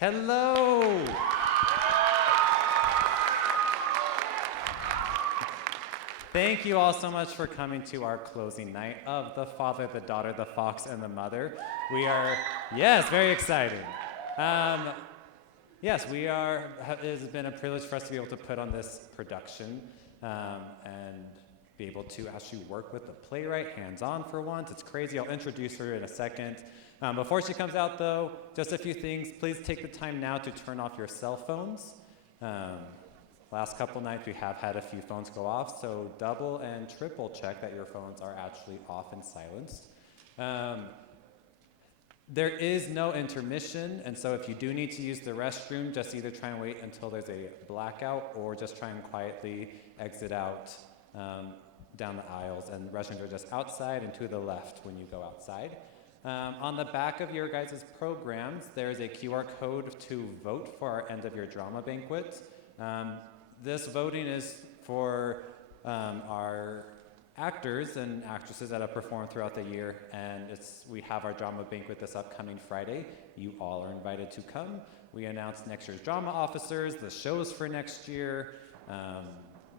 Hello! Thank you all so much for coming to our closing night of The Father, the Daughter, the Fox, and the Mother. We are, yes, very exciting. Yes, it has been a privilege for us to be able to put on this production and be able to actually work with the playwright hands-on for once. It's crazy. I'll introduce her in a second. Before she comes out, though, just a few things. Please take the time now to turn off your cell phones. Last couple nights, we have had a few phones go off, so double and triple check that your phones are actually off and silenced. There is no intermission, and so if you do need to use the restroom, just either try and wait until there's a blackout or just try and quietly exit out down the aisles. And restrooms are just outside and to the left when you go outside. On the back of your guys' programs, there's a QR code to vote for our end of year drama banquet. This voting is for our actors and actresses that have performed throughout the year, and we have our drama banquet this upcoming Friday. You all are invited to come. We announced next year's drama officers, the shows for next year.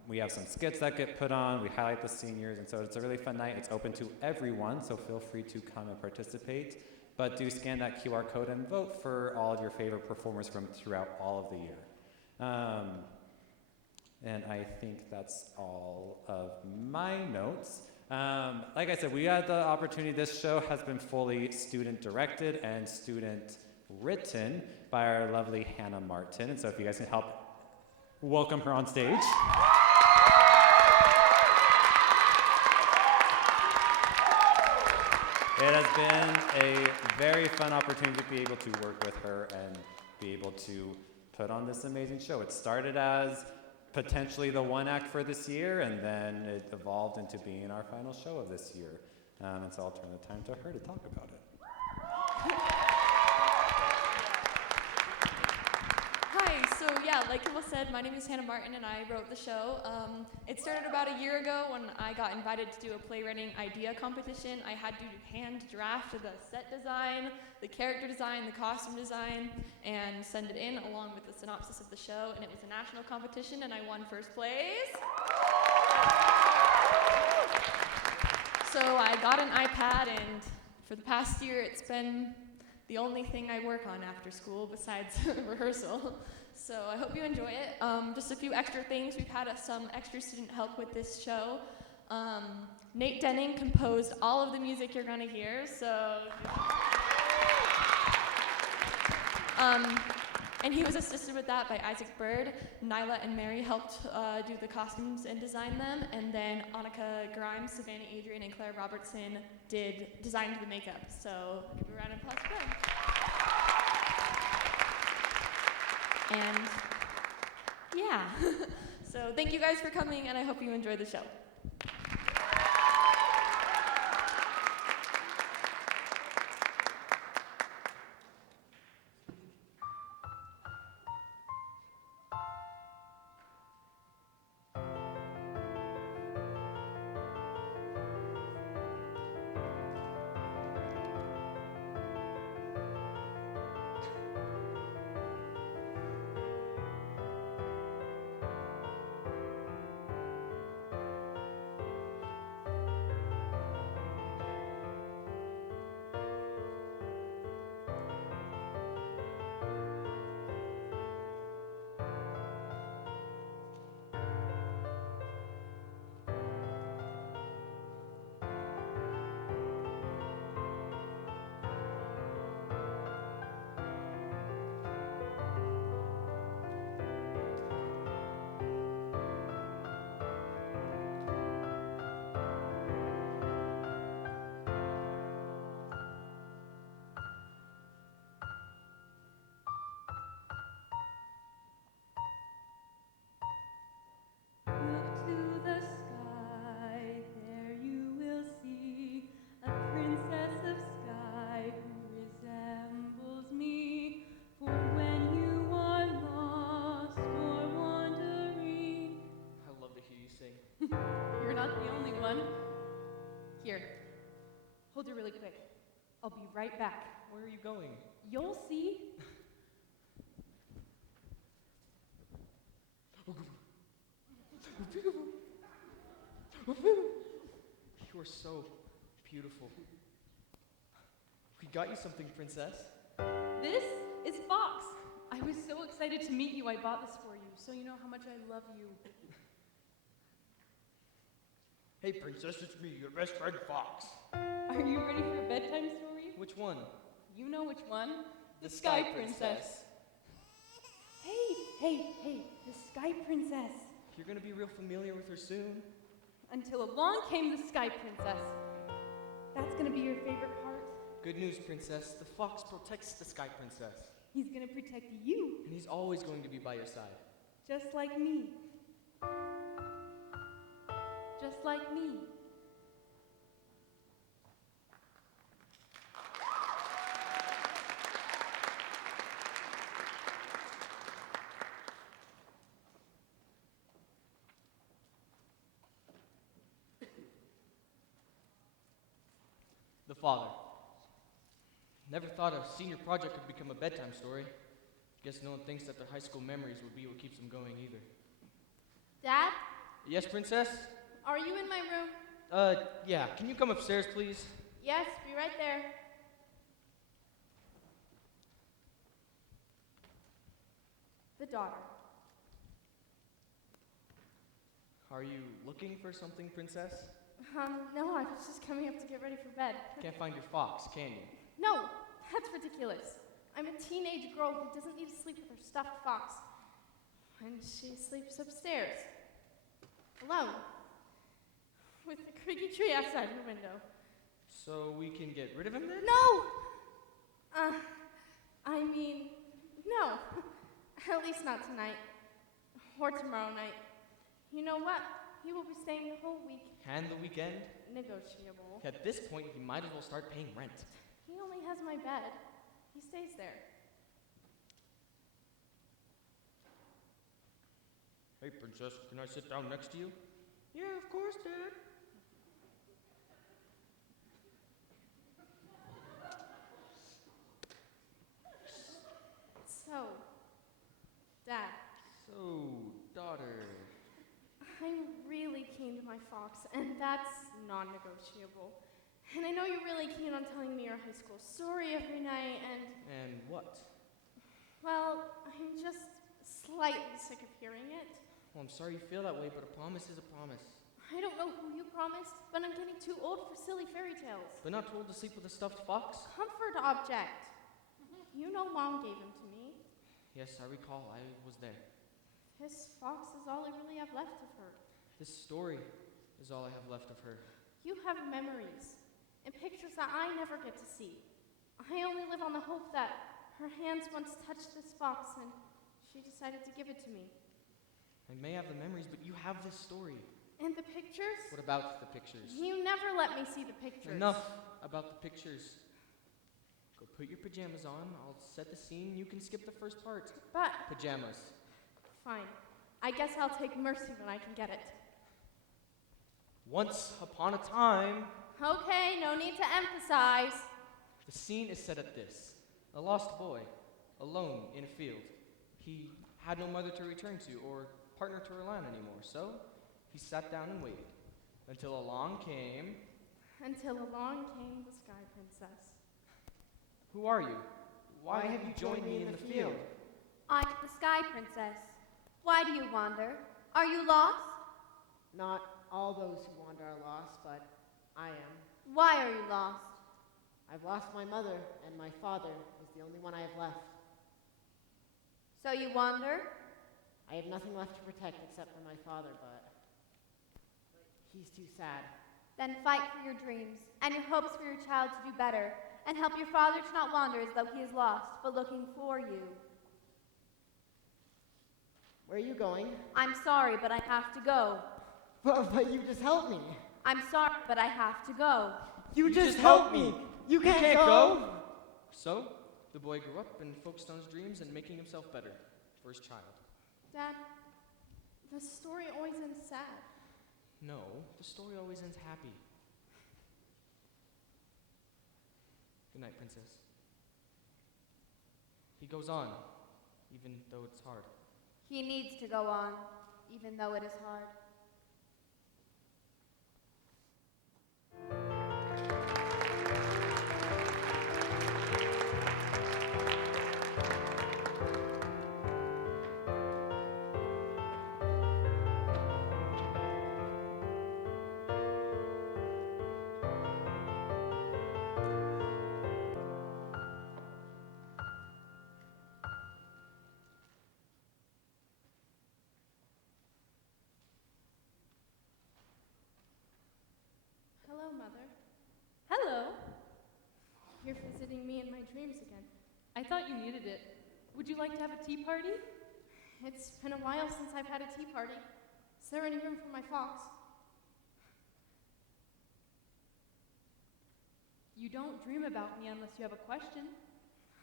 We have some skits that get put on. We highlight the seniors, and so it's a really fun night. It's open to everyone, so feel free to come and participate. But do scan that QR code and vote for all of your favorite performers from throughout all of the year. And I think that's all of my notes. Like I said, we had the opportunity. This show has been fully student-directed and student-written by our lovely Hannah Martin. And so if you guys can help welcome her on stage. It has been a very fun opportunity to be able to work with her and be able to put on this amazing show. It started as potentially the one act for this year, and then it evolved into being our final show of this year. And so I'll turn the time to her to talk about it. Hi, so yeah, like Kimball said, my name is Hannah Martin and I wrote the show. It started about a year ago when I got invited to do a playwriting idea competition. I had to hand draft the set design, the character design, the costume design, and send it in along with the synopsis of the show, and it was a national competition and I won first place. So I got an iPad, and for the past year it's been the only thing I work on after school besides rehearsal. So I hope you enjoy it. Just a few extra things. We've had some extra student help with this show. Nate Denning composed all of the music you're gonna hear, so. And he was assisted with that by Isaac Bird. Nyla and Mary helped do the costumes and design them, and then Annika Grimes, Savannah Adrian, and Claire Robertson designed the makeup. So give a round of applause for them. And yeah, so thank you guys for coming, and I hope you enjoy the show. Look to the sky, there you will see a princess of sky who resembles me. For when you are lost or wandering. I love to hear you sing. You're not the only one. Here, hold her really quick. I'll be right back. Where are you going? You'll see. You are so beautiful. We got you something, princess. This is Fox. I was so excited to meet you, I bought this for you, so you know how much I love you. Hey, princess, it's me, your best friend, Fox. Are you ready for a bedtime story? Which one? You know which one? The Sky Princess. Hey, the Sky Princess. You're gonna be real familiar with her soon. Until along came the Sky Princess. That's gonna be your favorite part. Good news, princess. The fox protects the Sky Princess. He's gonna protect you, And he's always going to be by your side. just like me. Just like me. The father. Never thought a senior project could become a bedtime story. Guess no one thinks that their high school memories would be what keeps them going either. Dad, Yes, princess? are you in my room? Yeah. Can you come upstairs, please? Yes, be right there. The daughter. Are you looking for something, princess? No, I was just coming up to get ready for bed. Can't find your fox, can you? No, that's ridiculous. I'm a teenage girl who doesn't need to sleep with her stuffed fox. And she sleeps upstairs. Alone. With the creaky tree outside her window. So we can get rid of him then? No! I mean, no. At least not tonight. Or tomorrow night. You know what? He will be staying the whole week. And the weekend? Negotiable. At this point, he might as well start paying rent. He only has my bed. He stays there. Hey, princess, can I sit down next to you? Yeah, of course, Dad. So, Dad, So, daughter. I'm really keen to my fox, and that's non-negotiable. And I know you're really keen on telling me your high school story every night, and, And what? well, I'm just slightly sick of hearing it. Well, I'm sorry you feel that way, but a promise is a promise. I don't know who you promised, but I'm getting too old for silly fairy tales. But not told to sleep with a stuffed fox? Comfort object. You know Mom gave him to me. Yes, I recall. I was there. This fox is all I really have left of her. This story is all I have left of her. You have memories and pictures that I never get to see. I only live on the hope that her hands once touched this fox and she decided to give it to me. I may have the memories, but you have this story. And the pictures? What about the pictures? You never let me see the pictures. Enough about the pictures. Go put your pajamas on. I'll set the scene. You can skip the first part. But, Pajamas. fine. I guess I'll take mercy when I can get it. Once upon a time, Okay, no need to emphasize. the scene is set at this. A lost boy, alone in a field. He had no mother to return to or partner to rely on anymore, so he sat down and waited until along came... Until along came the Sky Princess. Who are you? Why have you joined me in the field? I'm the Sky Princess. Why do you wander? Are you lost? Not all those who wander are lost, but I am. Why are you lost? I've lost my mother, and my father is the only one I have left. So you wander? I have nothing left to protect except for my father, but he's too sad. Then fight for your dreams and your hopes for your child to do better, and help your father to not wander as though he is lost, but looking for you. Where are you going? I'm sorry, but I have to go. But you just helped me. I'm sorry, but I have to go. You just helped me. You can't, go. So, the boy grew up and focused on his dreams and making himself better for his child. Dad, the story always ends sad. No, the story always ends happy. Good night, princess. He goes on, even though it's hard. He needs to go on, even though it is hard. Hello, Mother. Hello. You're visiting me in my dreams again. I thought you needed it. Would you like to have a tea party? It's been a while since I've had a tea party. Is there any room for my fox? You don't dream about me unless you have a question.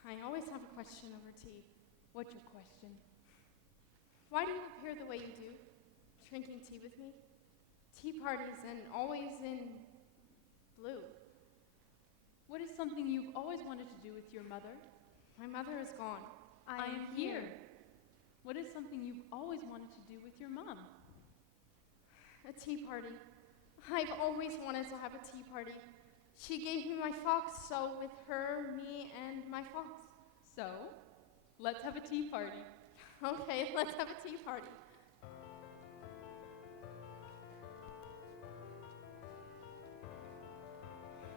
I always have a question over tea. What's your question? Why do you appear the way you do? Drinking tea with me? Tea parties and always in blue. What is something you've always wanted to do with your mother? My mother is gone. I am here. What is something you've always wanted to do with your mom? A tea party. I've always wanted to have a tea party. She gave me my fox, so with her, me, and my fox. So, let's have a tea party. Okay, let's have a tea party.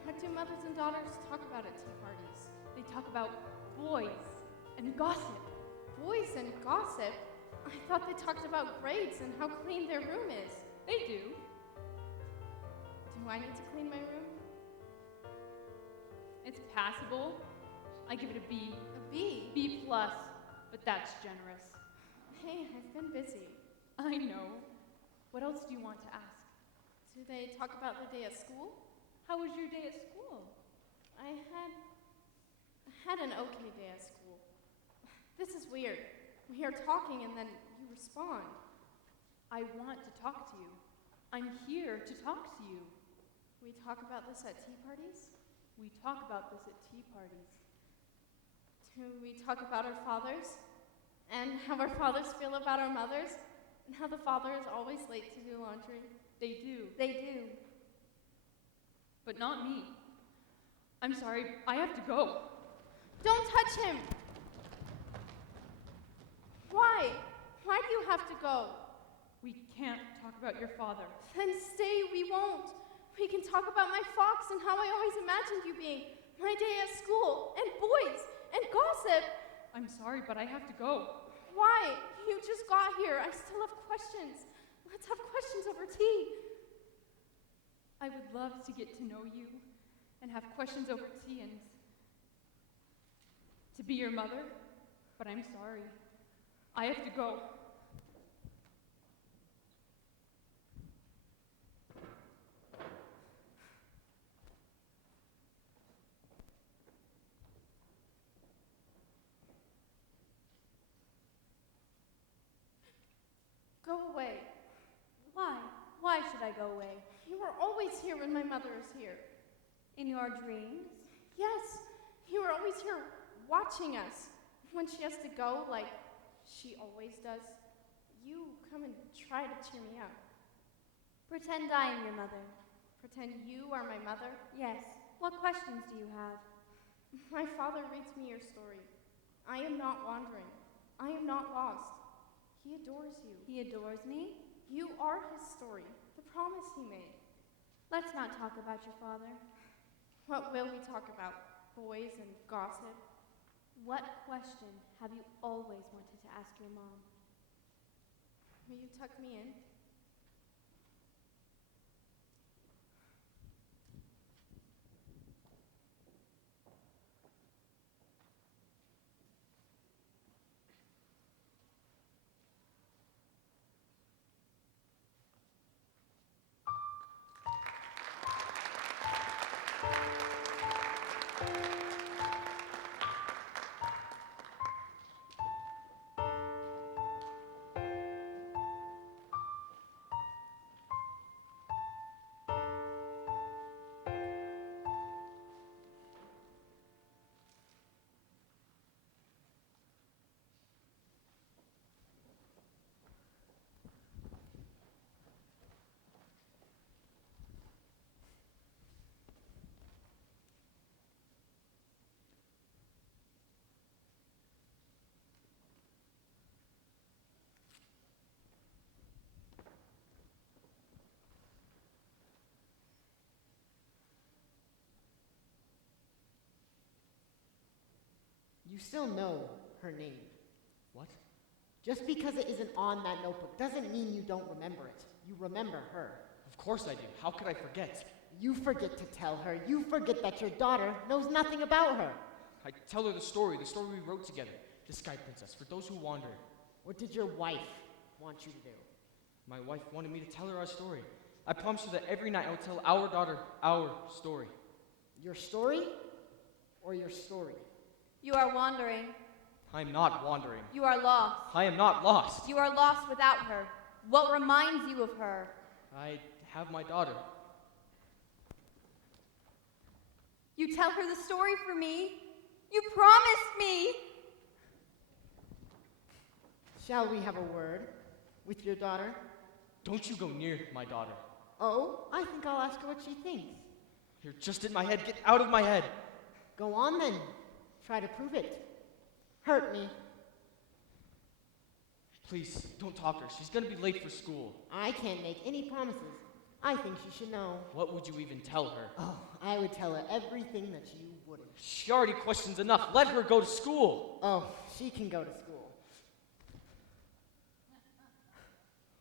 What do mothers and daughters talk about at tea parties? They talk about boys and gossip. Boys and gossip? I thought they talked about grades and how clean their room is. They do. Do I need to clean my room? It's passable. I give it a B. A B? B plus, but that's generous. Hey, I've been busy. I know. What else do you want to ask? Do they talk about the day at school? How was your day at school? I had an okay day at school. This is weird. We are talking and then you respond. I want to talk to you. I'm here to talk to you. We talk about this at tea parties? We talk about this at tea parties. Do we talk about our fathers? And how our fathers feel about our mothers? And how the father is always late to do laundry? They do. They do. But not me. I'm sorry, I have to go. Don't touch him! Why? Why do you have to go? We can't talk about your father. Then stay, we won't. We can talk about my fox and how I always imagined you being. My day at school, and boys, and gossip. I'm sorry, but I have to go. Why? You just got here. I still have questions. Let's have questions over tea. I would love to get to know you and have questions over tea and to be your mother, but I'm sorry. I have to go. Go away. Why? Why should I go away? You are always here when my mother is here. In your dreams? Yes, you are always here watching us. When she has to go, like she always does, you come and try to cheer me up. Pretend I am your mother. Pretend you are my mother. Yes. What questions do you have? My father reads me your story. I am not wandering. I am not lost. He adores you. He adores me? You are his story, the promise he made. Let's not talk about your father. What will we talk about? Boys and gossip? What question have you always wanted to ask your mom? Will you tuck me in? You still know her name. What? Just because it isn't on that notebook doesn't mean you don't remember it. You remember her. Of course I do. How could I forget? You forget to tell her. You forget that your daughter knows nothing about her. I tell her the story we wrote together. The Sky Princess, for those who wander. What did your wife want you to do? My wife wanted me to tell her our story. I promised her that every night I would tell our daughter our story. Your story or your story? You are wandering. I'm not wandering. You are lost. I am not lost. You are lost without her. What reminds you of her? I have my daughter. You tell her the story for me. You promised me. Shall we have a word with your daughter? Don't you go near my daughter. Oh, I think I'll ask her what she thinks. You're just in my head. Get out of my head. Go on then. Try to prove it. Hurt me. Please, don't talk to her. She's gonna be late for school. I can't make any promises. I think she should know. What would you even tell her? Oh, I would tell her everything that you wouldn't. She already questions enough. Let her go to school. Oh, she can go to school.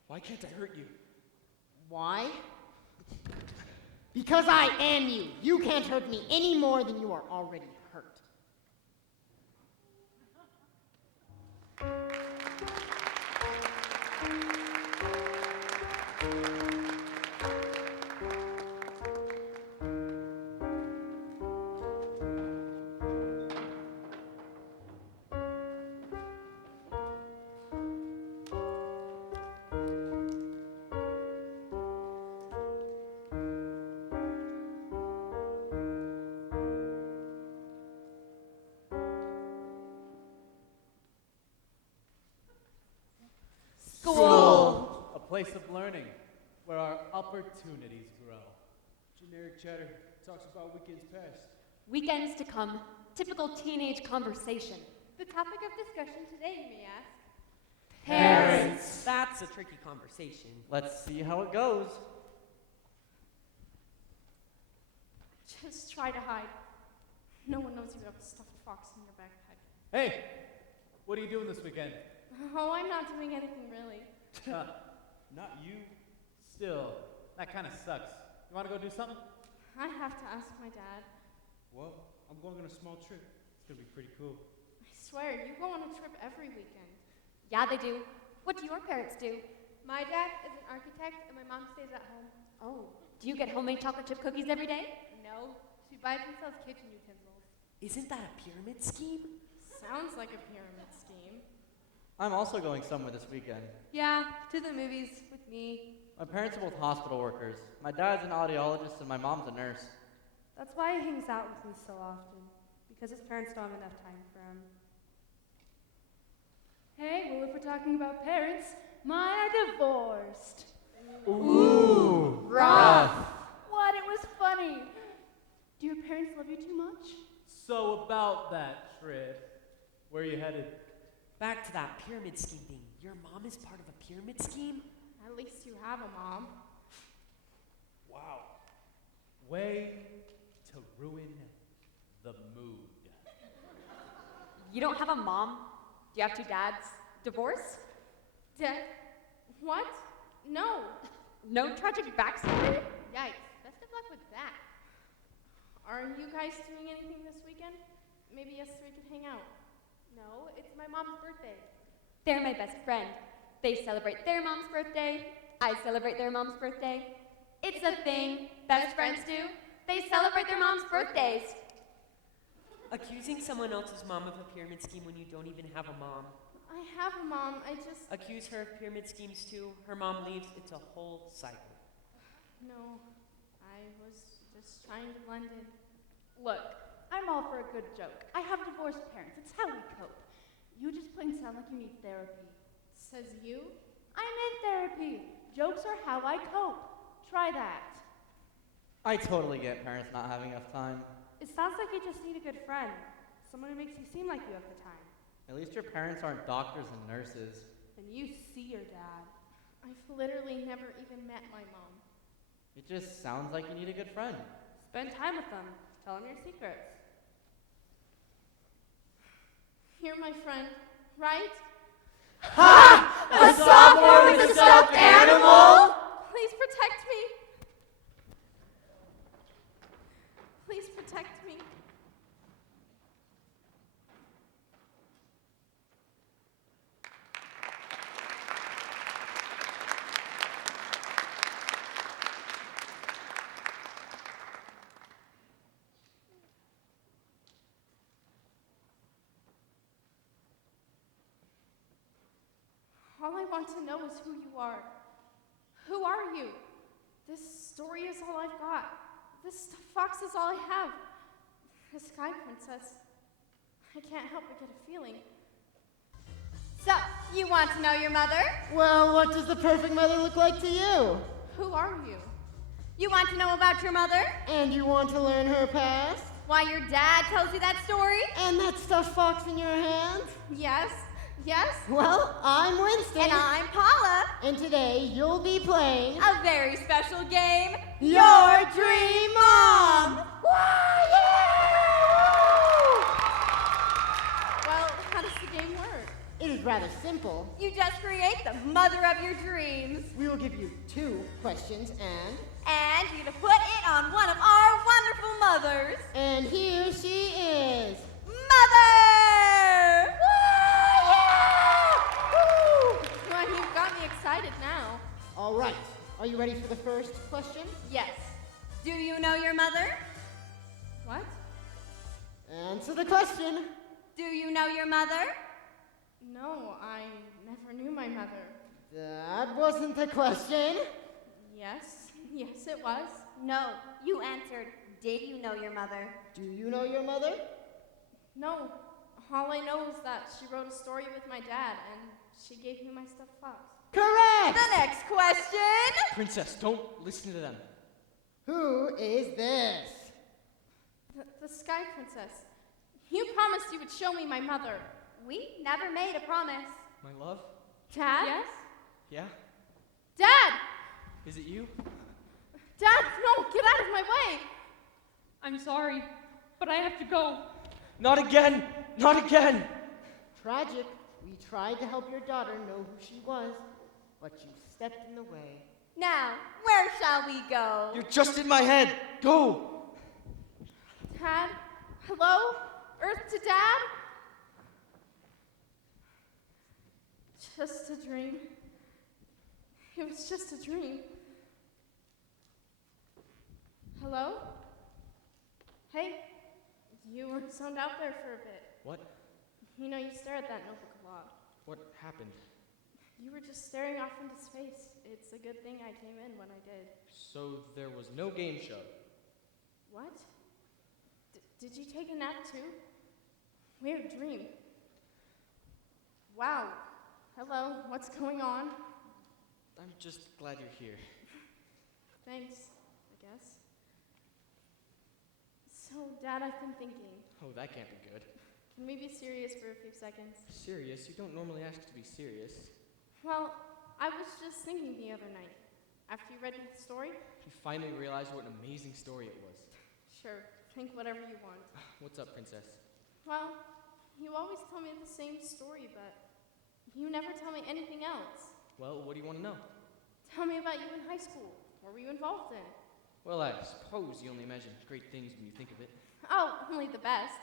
Why can't I hurt you? Why? Because I am you. You can't hurt me any more than you are already hurt. School! A place of learning where our opportunities grow. Generic chatter talks about weekends past. Weekends to come. Typical teenage conversation. The topic of discussion today, you may ask. Parents. That's a tricky conversation. Let's see how it goes. Just try to hide. No one knows you have a stuffed fox in your backpack. Hey, what are you doing this weekend? Oh, I'm not doing anything really. Not you. Still, that kind of sucks. You want to go do something? I have to ask my dad. Well, I'm going on a small trip. It's going to be pretty cool. I swear, you go on a trip every weekend. Yeah, they do. What do your parents do? My dad is an architect and my mom stays at home. Oh, do you get homemade chocolate chip cookies every day? No, she buys and sells kitchen utensils. Isn't that a pyramid scheme? Sounds like a pyramid scheme. I'm also going somewhere this weekend. Yeah, to the movies with me. My parents are both hospital workers. My dad's an audiologist and my mom's a nurse. That's why he hangs out with me so often, because his parents don't have enough time for him. Hey, well, if we're talking about parents, mine are divorced. Ooh, rough. What? It was funny. Do your parents love you too much? So about that trip, where are you headed? Back to that pyramid scheme thing. Your mom is part of a pyramid scheme? At least you have a mom. Wow. Way to ruin the mood. You don't have a mom? Do you have two dads? Divorce? Dad? What? No. No tragic backstory? Yikes, best of luck with that. Are you guys doing anything this weekend? Maybe us three could hang out. No, it's my mom's birthday. They're my best friend. They celebrate their mom's birthday. I celebrate their mom's birthday. It's a thing best friends do. They celebrate their mom's birthdays. Accusing someone else's mom of a pyramid scheme when you don't even have a mom. I have a mom, I just... Accuse her of pyramid schemes too. Her mom leaves. It's a whole cycle. No, I was just trying to blend in. Look, I'm all for a good joke. I have divorced parents. It's how we cope. You just plain sound like you need therapy. Says you? I'm in therapy. Jokes are how I cope. Try that. I totally get parents not having enough time. It sounds like you just need a good friend. Someone who makes you seem like you have the time. At least your parents aren't doctors and nurses. And you see your dad. I've literally never even met my mom. It just sounds like you need a good friend. Spend time with them. Tell them your secrets. You're my friend, right? A sophomore with a stuffed animal? Please protect me. Please protect me. All I want to know is who you are. Who are you? This story is all I've got. This stuffed fox is all I have. The Sky Princess. I can't help but get a feeling. So, you want to know your mother? Well, what does the perfect mother look like to you? Who are you? You want to know about your mother? And you want to learn her past? Why your dad tells you that story? And that stuffed fox in your hand? Yes? Yes? Well, I'm Winston. And I'm Paula. And today you'll be playing A very special game. Your Dream Mom! Well, how does the game work? It is rather simple. You just create the mother of your dreams. We will give you 2 questions And you to put it on one of our wonderful mothers. and here she is. Mother! Well, you've got me excited now. All right. Are you ready for the first question? Yes. Do you know your mother? What? Answer the question. Do you know your mother? No, I never knew my mother. That wasn't the question. Yes? Yes, it was. No, you answered, did you know your mother? Do you know your mother? No. All I know is that she wrote a story with my dad, and she gave me my stuffed fox. Correct! The next question. Princess, don't listen to them. Who is this? The Sky Princess. You promised you would show me my mother. We never made a promise. My love? Dad? Yes? Yeah? Dad! Is it you? Dad, no, get out of my way! I'm sorry, but I have to go. Not again! Not again! Tragic. We tried to help your daughter know who she was, but you stepped in the way. Now, where shall we go? You're just in my head! Go! Dad? Hello? Earth to Dad? Just a dream. It was just a dream. Hello? Hey, you were zoned out there for a bit. What? You know, you stare at that notebook a lot. What happened? You were just staring off into space. It's a good thing I came in when I did. So there was no game show. What? Did you take a nap too? Weird dream. Wow. Hello, what's going on? I'm just glad you're here. Thanks, I guess. So, Dad, I've been thinking. Oh, that can't be good. Can we be serious for a few seconds? Serious? You don't normally ask to be serious. Well, I was just thinking the other night. After you read me the story? You finally realized what an amazing story it was. Sure, think whatever you want. What's up, Princess? Well, you always tell me the same story, but you never tell me anything else. Well, what do you want to know? Tell me about you in high school. What were you involved in? Well, I suppose you only imagine great things when you think of it. Oh, only the best.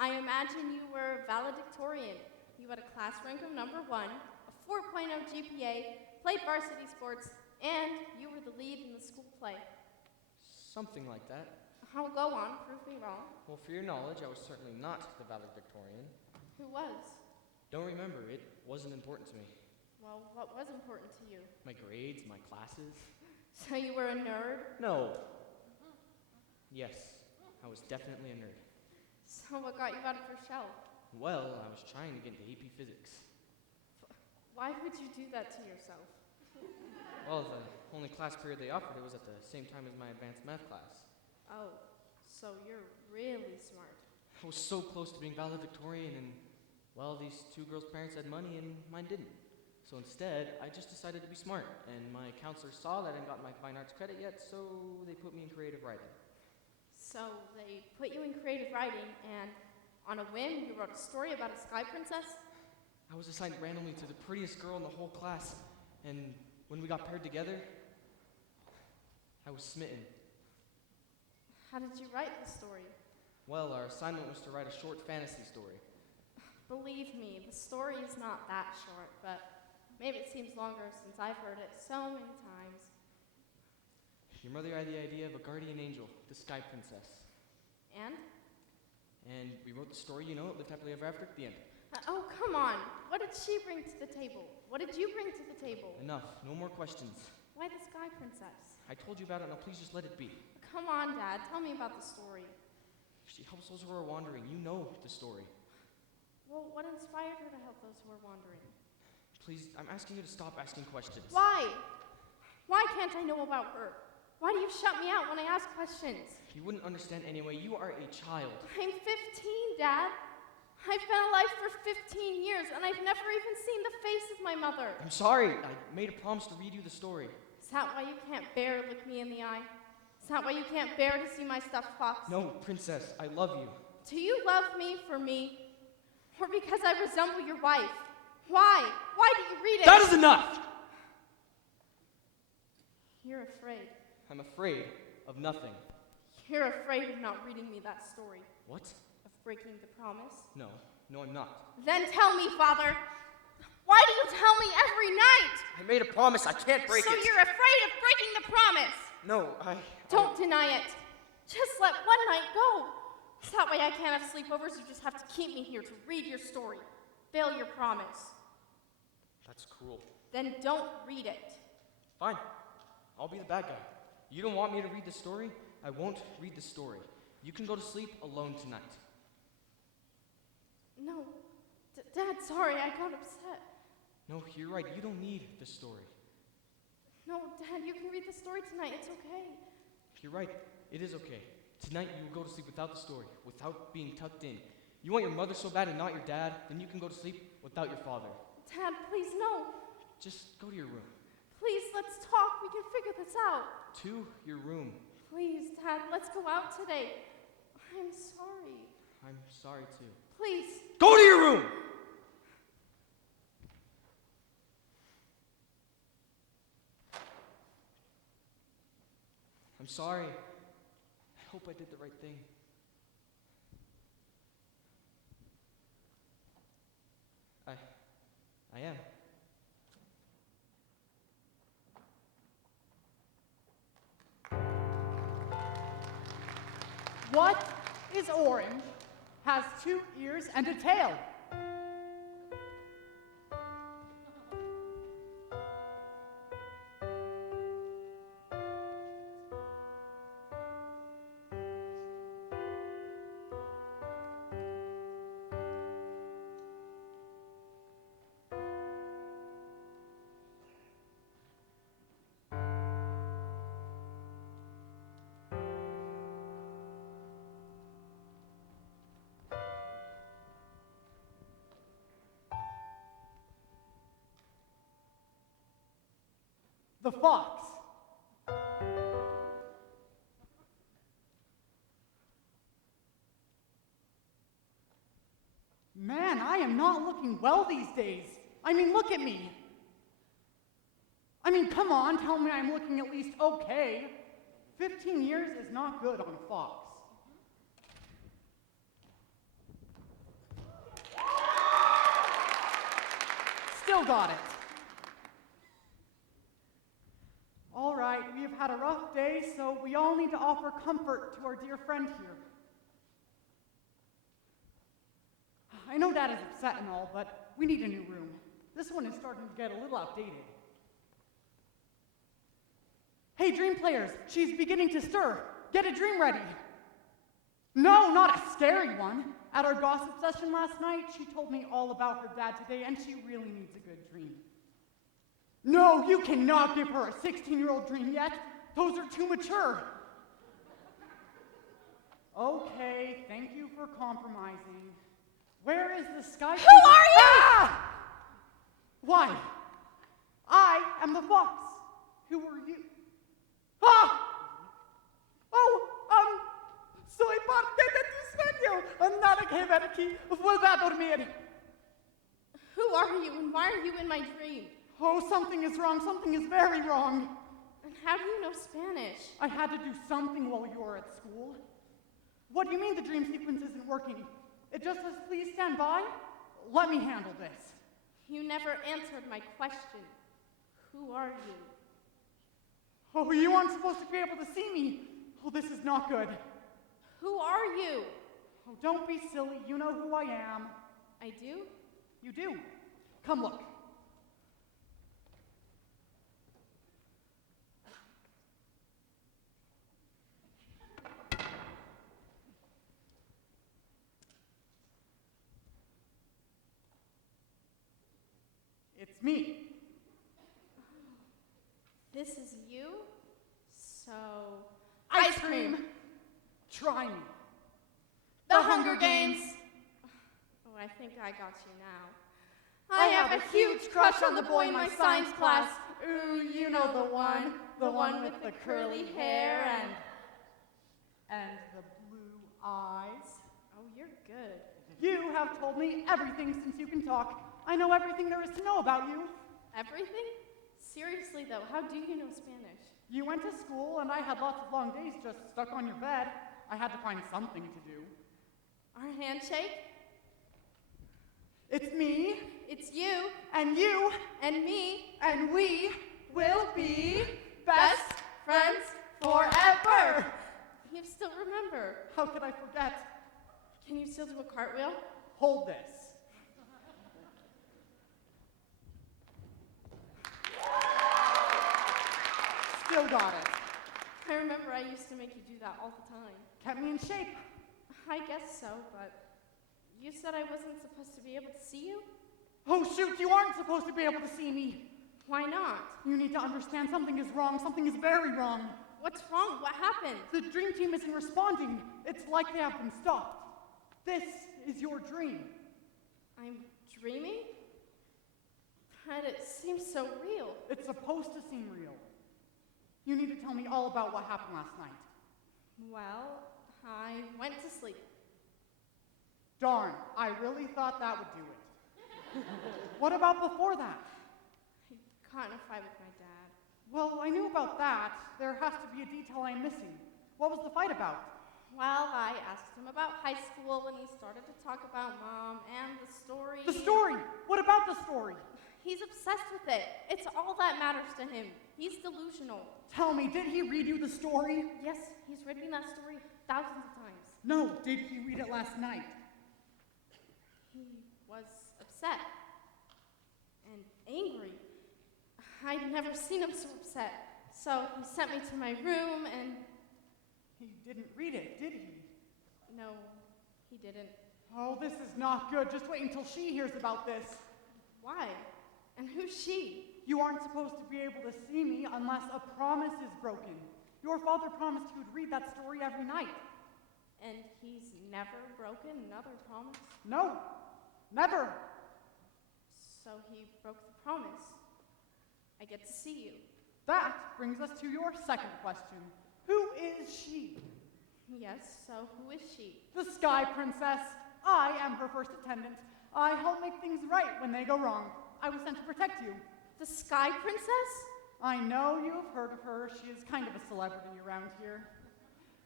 I imagine you were valedictorian. You had a class rank of number 1, a 4.0 GPA, played varsity sports, and you were the lead in the school play. Something like that. I'll go on, prove me wrong. Well, for your knowledge, I was certainly not the valedictorian. Who was? Don't remember, it wasn't important to me. Well, what was important to you? My grades, my classes. So you were a nerd? No. Yes, I was definitely a nerd. So what got you out of your shell? Well, I was trying to get into AP Physics. Why would you do that to yourself? Well, the only class period they offered, it was at the same time as my advanced math class. Oh, so you're really smart. I was so close to being valedictorian, and, well, these 2 girls' parents had money and mine didn't. So instead, I just decided to be smart, and my counselor saw that I hadn't gotten my fine arts credit yet, so they put me in creative writing. So they put you in creative writing, and On a whim, you wrote a story about a sky princess? I was assigned randomly to the prettiest girl in the whole class, and when we got paired together, I was smitten. How did you write the story? Well, our assignment was to write a short fantasy story. Believe me, the story is not that short, but maybe it seems longer since I've heard it so many times. Your mother had the idea of a guardian angel, the sky princess. And? And we wrote the story, it lived happily ever after at the end. Oh, come on. What did she bring to the table? What did you bring to the table? Enough, no more questions. Why the sky princess? I told you about it, now please just let it be. Come on, Dad. Tell me about the story. She helps those who are wandering. You know the story. Well, what inspired her to help those who are wandering? Please, I'm asking you to stop asking questions. Why? Why can't I know about her? Why do you shut me out when I ask questions? You wouldn't understand anyway. You are a child. I'm 15, Dad. I've been alive for 15 years, and I've never even seen the face of my mother. I'm sorry. I made a promise to read you the story. Is that why you can't bear to look me in the eye? Is that why you can't bear to see my stuffed fox? No, princess, I love you. Do you love me for me? Or because I resemble your wife? Why? Why do you read it? That is enough! You're afraid. I'm afraid of nothing. You're afraid of not reading me that story. What? Of breaking the promise? No, I'm not. Then tell me, Father. Why do you tell me every night? I made a promise. I can't break it. So you're afraid of breaking the promise? No, Don't deny it. Just let one night go. So that way I can't have sleepovers. You just have to keep me here to read your story. Fail your promise. That's cruel. Then don't read it. Fine. I'll be the bad guy. You don't want me to read the story? I won't read the story. You can go to sleep alone tonight. No. Dad, sorry, I got upset. No, you're right. You don't need the story. No, Dad, you can read the story tonight. It's okay. You're right. It is okay. Tonight you will go to sleep without the story, without being tucked in. You want your mother so bad and not your dad, then you can go to sleep without your father. Dad, please, no. Just go to your room. Please, let's talk. We can figure this out. To your room. Please, Dad, let's go out today. I'm sorry. I'm sorry too. Please. Go to your room! I'm sorry. I hope I did the right thing. I am. What is orange, has 2 ears and a tail? The fox. Man, I am not looking well these days. I mean, look at me. I mean, come on, tell me I'm looking at least okay. 15 years is not good on a fox. Still got it. All right, we have had a rough day, so we all need to offer comfort to our dear friend here. I know Dad is upset and all, but we need a new room. This one is starting to get a little outdated. Hey, dream players, she's beginning to stir. Get a dream ready. No, not a scary one. At our gossip session last night, she told me all about her dad today, and she really needs a good dream. No, you cannot give her a 16-year-old dream yet. Those are too mature. Okay, thank you for compromising. Where is the sky? Who are you? Ah! Why? I am the fox. Who are you? Ah! Oh, soy parte de tu sueño. Eu nada que revela que vou dormir. Who are you and why are you in my dream? Oh, something is wrong. Something is very wrong. And how do you know Spanish? I had to do something while you were at school. What do you mean the dream sequence isn't working? It just says, please stand by. Let me handle this. You never answered my question. Who are you? Oh, you aren't supposed to be able to see me. Oh, this is not good. Who are you? Oh, don't be silly. You know who I am. I do? You do. Come look. It's me. This is you? So... Ice cream. Try me. The Hunger Games! Oh, I think I got you now. I have a huge crush on the boy in my science class. Ooh, you know the one with the curly hair and the blue eyes. Oh, you're good. You have told me everything since you can talk. I know everything there is to know about you. Everything? Seriously though, how do you know Spanish? You went to school and I had lots of long days just stuck on your bed. I had to find something to do. Our handshake? It's me. It's you. And you. And me. And we will be best friends forever. You still remember. How could I forget? Can you still do a cartwheel? Hold this. Still got it. I remember I used to make you do that all the time. Kept me in shape. I guess so, but you said I wasn't supposed to be able to see you? Oh shoot, you aren't supposed to be able to see me. Why not? You need to understand something is wrong. Something is very wrong. What's wrong? What happened? The dream team isn't responding. It's like they have been stopped. This is your dream. I'm dreaming? But it seems so real. It's supposed to seem real. You need to tell me all about what happened last night. Well, I went to sleep. Darn, I really thought that would do it. What about before that? I got in a fight with my dad. Well, I knew about that. There has to be a detail I'm missing. What was the fight about? Well, I asked him about high school, and he started to talk about Mom and the story. The story! What about the story? He's obsessed with it. It's all that matters to him. He's delusional. Tell me, did he read you the story? Yes, he's read me that story thousands of times. No, did he read it last night? He was upset and angry. I'd never seen him so upset. So he sent me to my room and... He didn't read it, did he? No, he didn't. Oh, this is not good. Just wait until she hears about this. Why? And who's she? You aren't supposed to be able to see me unless a promise is broken. Your father promised he would read that story every night. And he's never broken another promise? No, never. So he broke the promise. I get to see you. That brings us to your second question. Who is she? Yes, so who is she? The Sky Princess. I am her first attendant. I help make things right when they go wrong. I was sent to protect you. The Sky Princess? I know you've heard of her. She is kind of a celebrity around here.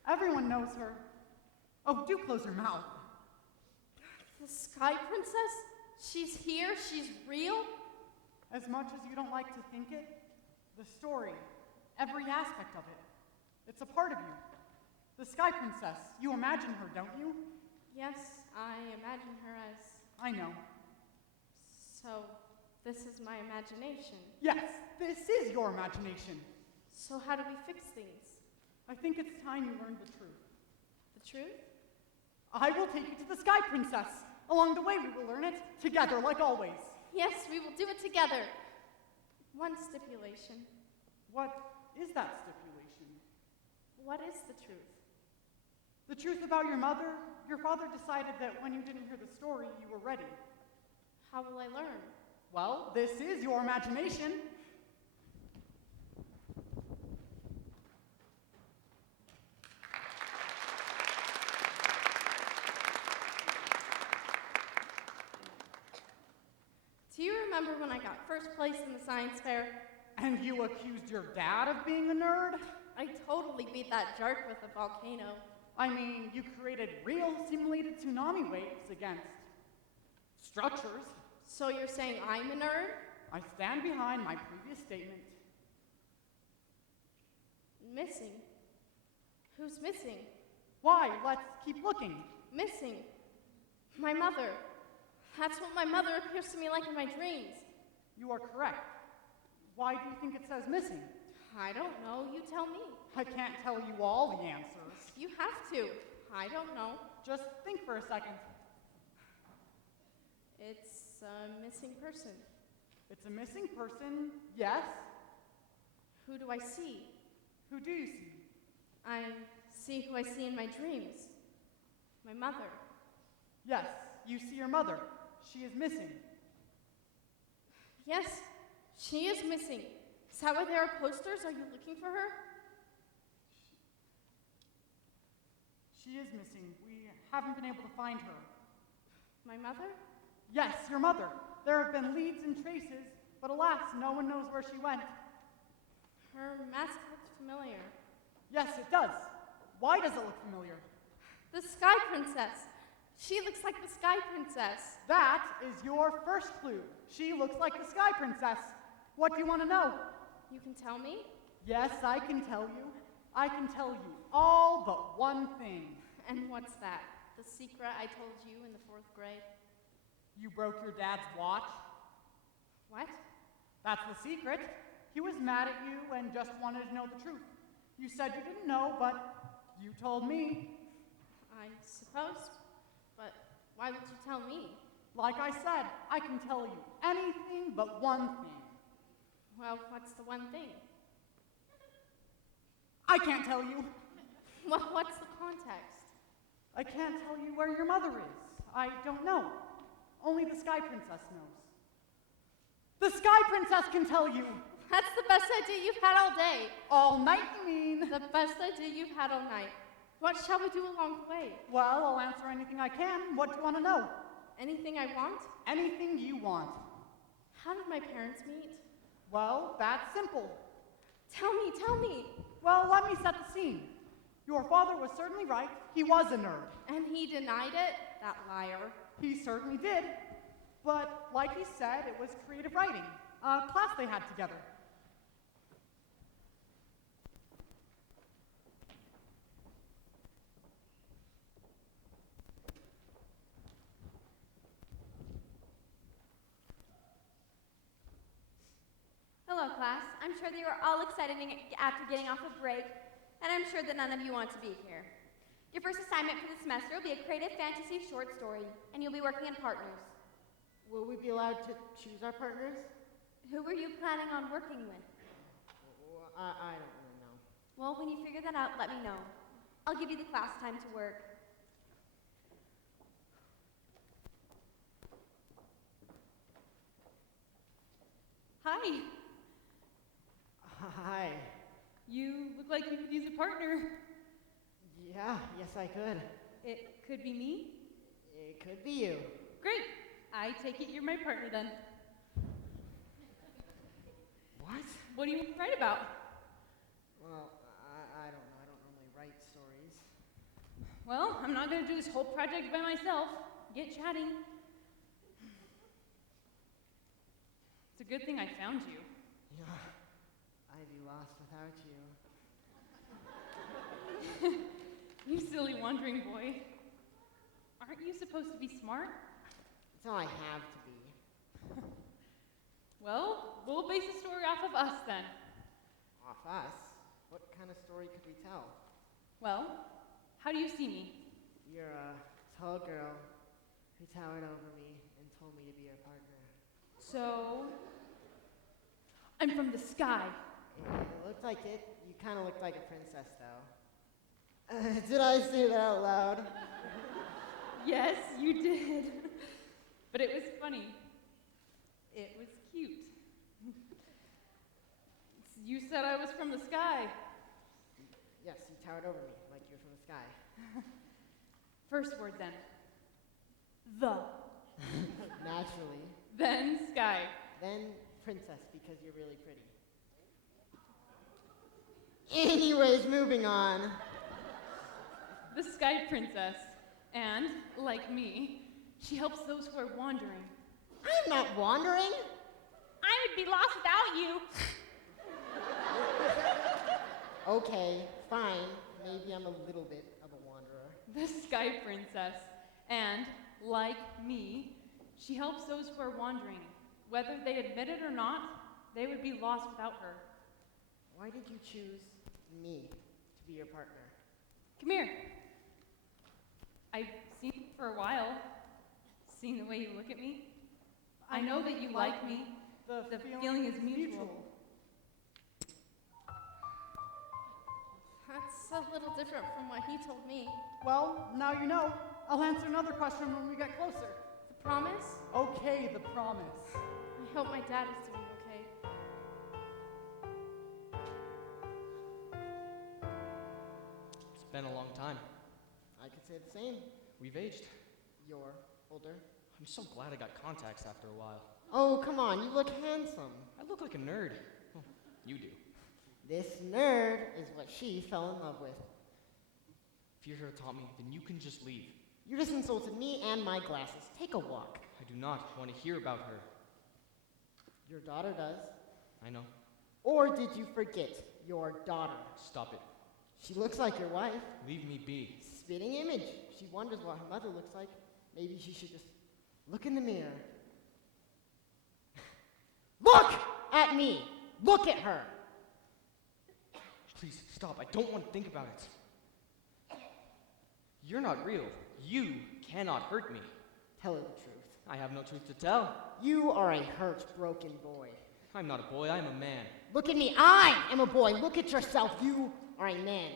Everyone knows her. Oh, do close your mouth. The Sky Princess? She's here? She's real? As much as you don't like to think it, the story, every aspect of it, it's a part of you. The Sky Princess, you imagine her, don't you? Yes, I imagine her as... I know. So, this is my imagination. Yes, this is your imagination. So how do we fix things? I think it's time you learned the truth. The truth? I will take you to the Sky Princess. Along the way, we will learn it together, like always. Yes, we will do it together. One stipulation. What is that stipulation? What is the truth? The truth about your mother? Your father decided that when you didn't hear the story, you were ready. How will I learn? Well, this is your imagination. remember when I got first place in the science fair. And you accused your dad of being a nerd? I totally beat that jerk with a volcano. I mean, you created real simulated tsunami waves against structures. So you're saying I'm a nerd? I stand behind my previous statement. Missing? Who's missing? Why? Let's keep looking. Missing? My mother. That's what my mother appears to me like in my dreams. You are correct. Why do you think it says missing? I don't know. You tell me. I can't tell you all the answers. You have to. I don't know. Just think for a second. It's a missing person. It's a missing person, yes. Who do I see? Who do you see? I see who I see in my dreams. My mother. Yes, you see your mother. She is missing. Yes, she is missing. Is that why there are posters? Are you looking for her? She is missing. We haven't been able to find her. My mother? Yes, your mother. There have been leads and traces, but alas, no one knows where she went. Her mask looks familiar. Yes, it does. Why does it look familiar? The Sky Princess. She looks like the Sky Princess. That is your first clue. She looks like the Sky Princess. What do you want to know? You can tell me? Yes, I can tell you. I can tell you all but one thing. And what's that? The secret I told you in the 4th grade? You broke your dad's watch. What? That's the secret. He was mad at you and just wanted to know the truth. You said you didn't know, but you told me. I suppose. But why would you tell me? Like I said, I can tell you anything but one thing. Well, what's the one thing? I can't tell you. What's the context? I can't tell you where your mother is. I don't know. Only the Sky Princess knows. The Sky Princess can tell you. That's the best idea you've had all day. All night, you mean? The best idea you've had all night. What shall we do along the way? Well, I'll answer anything I can. What do you want to know? Anything I want? Anything you want. How did my parents meet? Well, that's simple. Tell me. Well, let me set the scene. Your father was certainly right. He was a nerd. And he denied it? That liar. He certainly did. But like he said, it was creative writing, a class they had together. Hello, class. I'm sure that you are all excited after getting off of break, and I'm sure that none of you want to be here. Your first assignment for the semester will be a creative fantasy short story, and you'll be working in partners. Will we be allowed to choose our partners? Who were you planning on working with? Well, I don't really know. Well, when you figure that out, let me know. I'll give you the class time to work. Hi. Hi. You look like you could use a partner. Yeah, yes I could. It could be me. It could be you. Great. I take it you're my partner then. What? What do you write about? Well, I don't know. I don't normally write stories. Well, I'm not going to do this whole project by myself. Get chatting. It's a good thing I found you. Yeah, I'd be lost without you. You silly wandering boy. Aren't you supposed to be smart? That's all I have to be. Well, we'll base the story off of us then. Off us? What kind of story could we tell? Well, how do you see me? You're a tall girl who towered over me and told me to be your partner. So, I'm from the sky. It looked like it. You kind of looked like a princess, though. Did I say that out loud? Yes, you did. But it was funny. It was cute. You said I was from the sky. Yes, you towered over me like you're from the sky. First word then. The. Naturally. then Sky. Then Princess, because you're really pretty. Anyways, moving on. The Sky Princess. And, like me, she helps those who are wandering. I'm not wandering. I would be lost without you. Okay, fine. Maybe I'm a little bit of a wanderer. The Sky Princess. And, like me, she helps those who are wandering. Whether they admit it or not, they would be lost without her. Why did you choose me to be your partner? Come here. I've seen you for a while. Seen the way you look at me. I know that you like me. The feeling is mutual. That's a little different from what he told me. Well, now you know. I'll answer another question when we get closer. The promise? Okay, the promise. I hope my dad is doing okay. It's been a long time. I could say the same. We've aged. You're older. I'm so glad I got contacts after a while. Oh, come on, you look handsome. I look like a nerd. Well, you do. This nerd is what she fell in love with. If you're here to taunt me, then you can just leave. You just insulted me and my glasses. Take a walk. I do not want to hear about her. Your daughter does. I know. Or did you forget your daughter? Stop it. She looks like your wife. Leave me be. Spitting image. She wonders what her mother looks like. Maybe she should just look in the mirror. Look at me! Look at her! Please, stop. I don't want to think about it. You're not real. You cannot hurt me. Tell her the truth. I have no truth to tell. You are a hurt, broken boy. I'm not a boy, I'm a man. Look at me. I am a boy. Look at yourself. You are a man.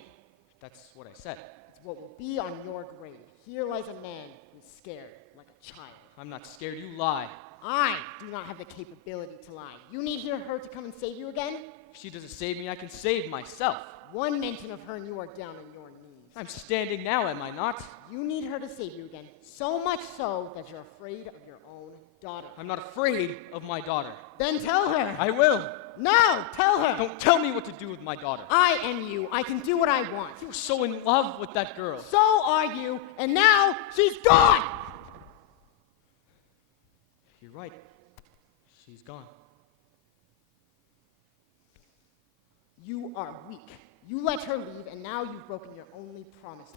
That's what I said. It's what will be on your grave. Here lies a man who's scared, like a child. I'm not scared, you lie. I do not have the capability to lie. You need her to come and save you again? If she doesn't save me, I can save myself. One mention of her and you are down on your knees. I'm standing now, am I not? You need her to save you again. So much so that you're afraid of your own daughter. I'm not afraid of my daughter. Then tell her. I will. No, tell her. Don't tell me what to do with my daughter. I am you. I can do what I want. You're so in love with that girl. So are you, and now she's gone! You're right. She's gone. You are weak. You let her leave, and now you've broken your only promise.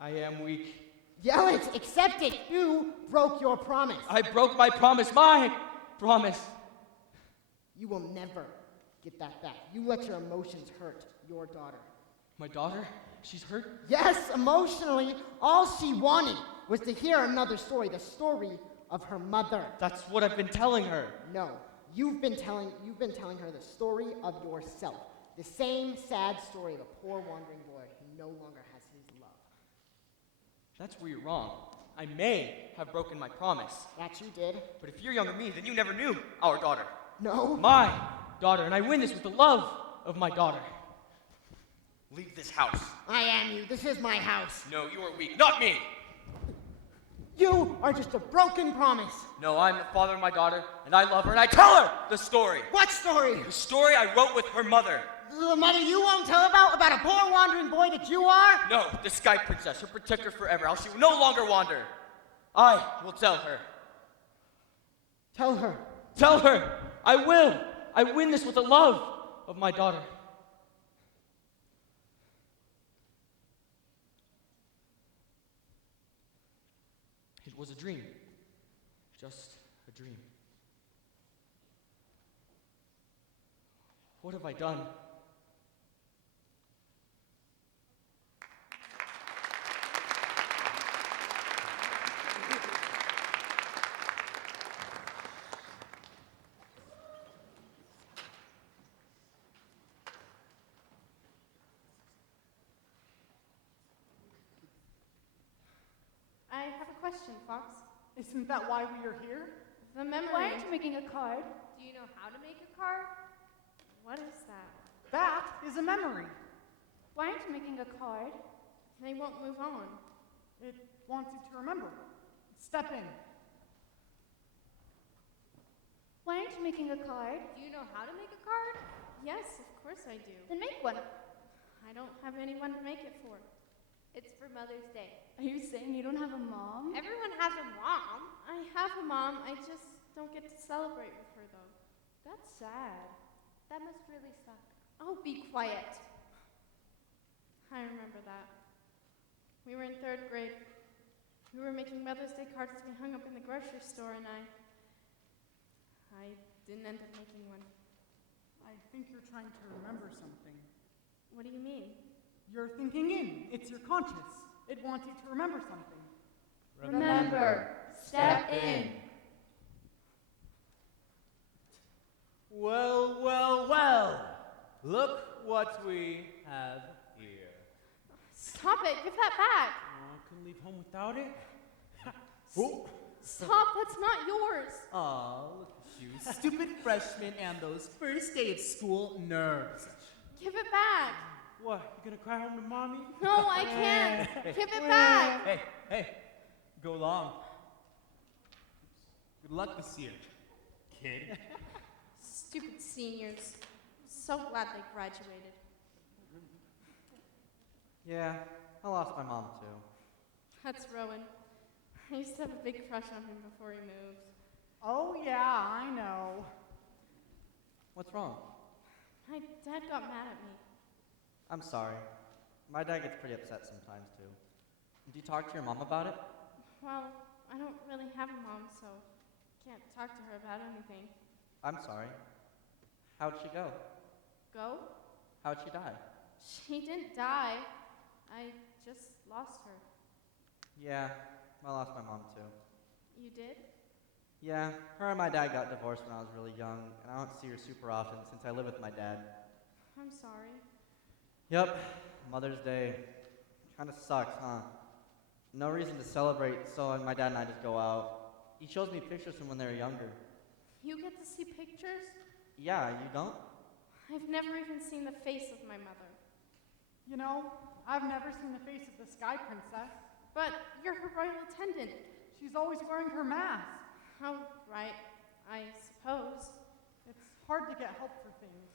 I am weak. Yell it! Accept it! You broke your promise. I broke my promise. My promise. You will never get that back. You let your emotions hurt your daughter. My daughter? She's hurt? Yes, emotionally. All she wanted was to hear another story, the story of her mother. That's what I've been telling her. No, you've been telling her the story of yourself. The same sad story of a poor wandering boy who no longer has his love. That's where you're wrong. I may have broken my promise. That you did. But if you're younger than me, then you never knew our daughter. No. My daughter, and I win this with the love of my daughter. Leave this house. I am you. This is my house. No, you are weak, not me. You are just a broken promise. No, I'm the father of my daughter, and I love her, and I tell her the story. What story? The story I wrote with her mother. The mother you won't tell about a poor wandering boy that you are? No, the Sky Princess, her protector forever, else she will no longer wander. I will tell her. Tell her. Tell her. I will. I win this with the love of my daughter. It was a dream. Just a dream. What have I done? I have a question, Fox. Isn't that why we are here? The memory. Why aren't you making a card? Do you know how to make a card? What is that? That is a memory. Why aren't you making a card? They won't move on. It wants you to remember. Step in. making a card. Do you know how to make a card? Yes, of course I do. Then make one. I don't have anyone to make it for. It's for Mother's Day. Are you saying you don't have a mom? Everyone has a mom. I have a mom, I just don't get to celebrate with her though. That's sad. That must really suck. Oh, be quiet. I remember that. We were in 3rd grade. We were making Mother's Day cards to be hung up in the grocery store, and I didn't end up making one. I think you're trying to remember something. What do you mean? You're thinking in. It's your conscious. It wants you to remember something. Remember. Step in. Well, well, well. Look what we have here. Stop it! Give that back! I couldn't leave home without it. Stop! That's not yours! Aw, look at you, stupid freshman and those first day of school nerves. Give it back! What, you gonna cry home to mommy? No, I can't! Give it back! Hey, go along. Good luck this year, kid. Stupid seniors. So glad they graduated. Yeah, I lost my mom too. That's Rowan. I used to have a big crush on him before he moved. Oh, yeah, I know. What's wrong? My dad got mad at me. I'm sorry. My dad gets pretty upset sometimes too. Do you talk to your mom about it? Well, I don't really have a mom, so can't talk to her about anything. I'm sorry. How'd she go? Go? How'd she die? She didn't die. I just lost her. Yeah, I lost my mom too. You did? Yeah, her and my dad got divorced when I was really young, and I don't see her super often since I live with my dad. I'm sorry. Yep, Mother's Day. Kinda sucks, huh? No reason to celebrate, so my dad and I just go out. He shows me pictures from when they were younger. You get to see pictures? Yeah, you don't? I've never even seen the face of my mother. You know, I've never seen the face of the Sky Princess. But you're her royal attendant. She's always wearing her mask. Oh, right. I suppose. It's hard to get help for things.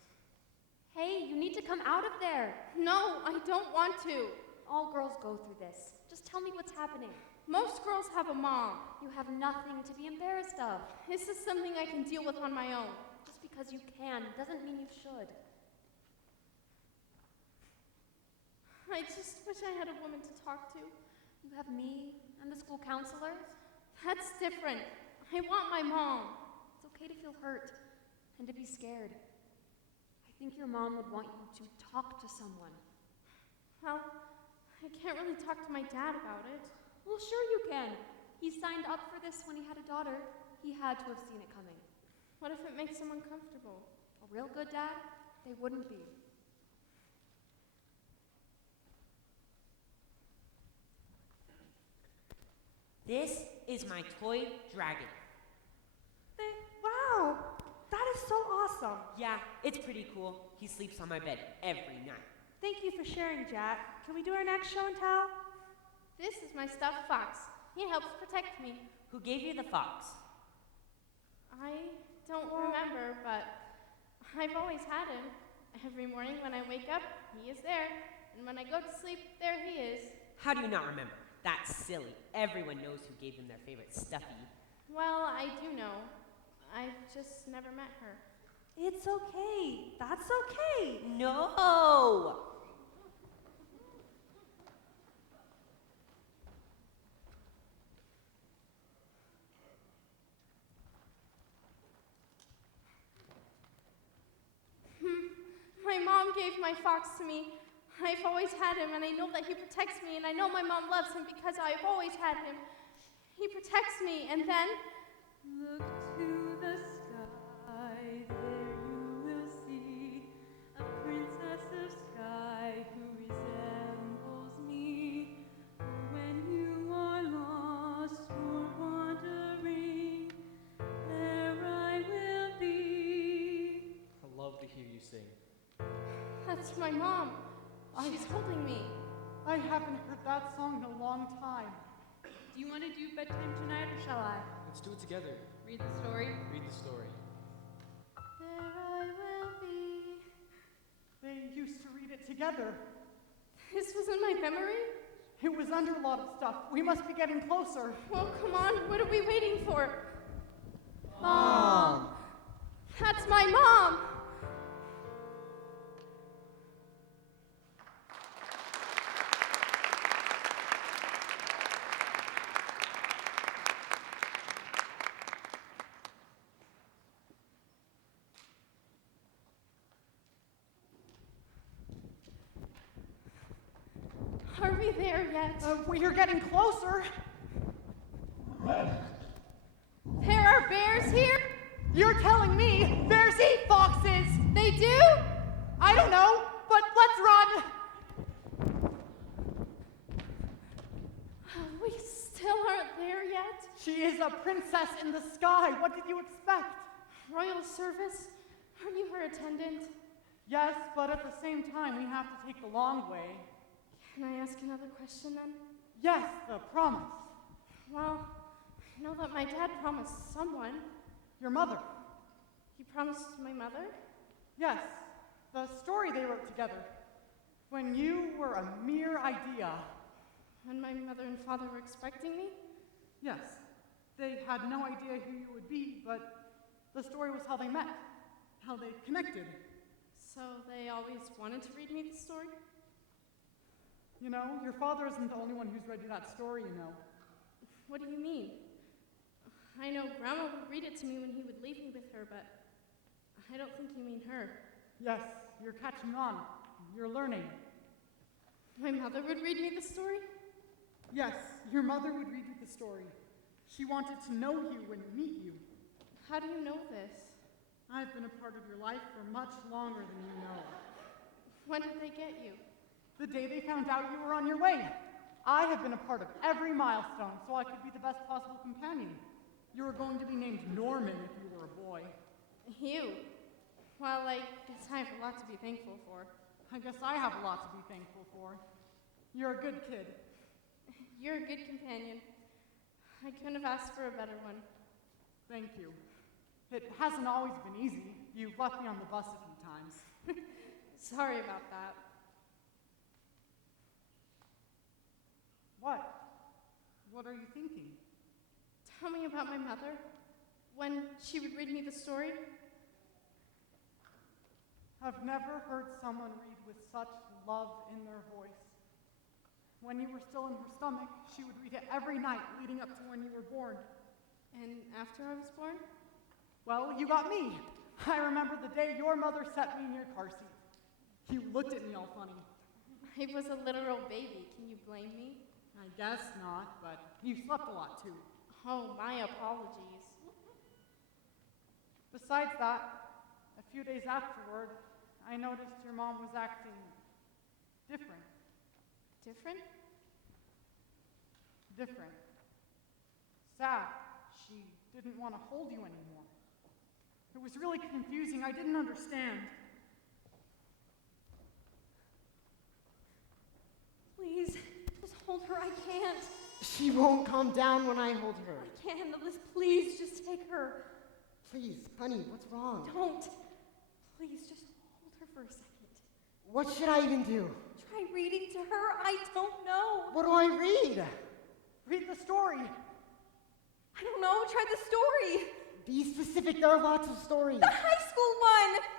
Hey, you need to come out of there. No, I don't want to. All girls go through this. Just tell me what's happening. Most girls have a mom. You have nothing to be embarrassed of. This is something I can deal with on my own. Just because you can doesn't mean you should. I just wish I had a woman to talk to. You have me and the school counselor. That's different. I want my mom. It's okay to feel hurt and to be scared. I think your mom would want you to talk to someone. Well, I can't really talk to my dad about it. Well, sure you can. He signed up for this when he had a daughter. He had to have seen it coming. What if it makes him uncomfortable? A real good dad? They wouldn't be. This is my toy dragon. Wow, that is so awesome. Yeah, it's pretty cool. He sleeps on my bed every night. Thank you for sharing, Jack. Can we do our next show and tell? This is my stuffed fox. He helps protect me. Who gave you the fox? I don't remember, but I've always had him. Every morning when I wake up, he is there. And when I go to sleep, there he is. How do you not remember? That's silly. Everyone knows who gave him their favorite stuffy. Well, I do know. I've just never met her. It's okay. That's okay. No! My mom gave my fox to me. I've always had him, and I know that he protects me, and I know my mom loves him because I've always had him. He protects me, and then... Look to the sky, there you will see a princess of sky who resembles me. When you are lost or wandering, there I will be. I love to hear you sing. That's my mom. She's holding me. I haven't heard that song in a long time. Do you want to do bedtime tonight, or shall I? Let's do it together. Read the story? Read the story. together. This was in my memory? It was under a lot of stuff. We must be getting closer. Well, come on, what are we waiting for? Mom! That's my mom! Are we there yet? We're getting closer. There are bears here? You're telling me bears eat foxes? They do? I don't know, but let's run. We still aren't there yet? She is a princess in the sky. What did you expect? Royal service? Aren't you her attendant? Yes, but at the same time, we have to take the long way. Can I ask another question then? Yes, the promise. Well, I know that my dad promised someone. Your mother. He promised my mother? Yes, the story they wrote together. When you were a mere idea. When my mother and father were expecting me? Yes, they had no idea who you would be, but the story was how they met, how they connected. So they always wanted to read me the story? You know, your father isn't the only one who's read you that story, you know. What do you mean? I know Grandma would read it to me when he would leave me with her, but I don't think you mean her. Yes, you're catching on. You're learning. My mother would read me the story? Yes, your mother would read you the story. She wanted to know you and meet you. How do you know this? I've been a part of your life for much longer than you know. When did they get you? The day they found out you were on your way. I have been a part of every milestone so I could be the best possible companion. You were going to be named Norman if you were a boy. You? Well, I guess I have a lot to be thankful for. I guess I have a lot to be thankful for. You're a good kid. You're a good companion. I couldn't have asked for a better one. Thank you. It hasn't always been easy. You've left me on the bus a few times. Sorry about that. What? What are you thinking? Tell me about my mother. When she would read me the story. I've never heard someone read with such love in their voice. When you were still in her stomach, she would read it every night leading up to when you were born. And after I was born? Well, you got me. I remember the day your mother set me in your car seat. You looked at me all funny. I was a literal baby. Can you blame me? I guess not, but you slept a lot too. Oh, my apologies. Besides that, a few days afterward, I noticed your mom was acting different. Different? Different. Sad. She didn't want to hold you anymore. It was really confusing. I didn't understand. Please, just hold her. I can't. She won't calm down when I hold her. I can't handle this. Please, just take her. Please, honey, what's wrong? Don't. Please, just hold her for a second. What should I even do? Try reading to her. I don't know. What do I read? Read the story. I don't know. Try the story. Be specific, there are lots of stories. The high school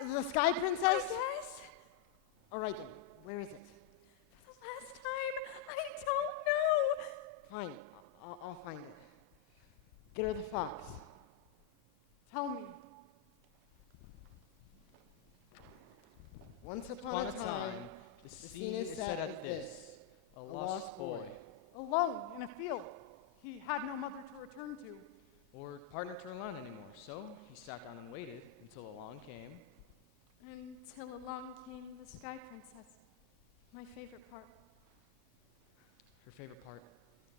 one. The Sky Princess? Yes. All right then, where is it? For the last time, I don't know. Fine, I'll find it. Get her the fox. Tell me. Once upon a time, the scene is set at this. A lost boy. Alone in a field. He had no mother to return to. Or partner to rely on anymore, so he sat down and waited until along came. Until along came the Sky Princess. My favorite part. Her favorite part.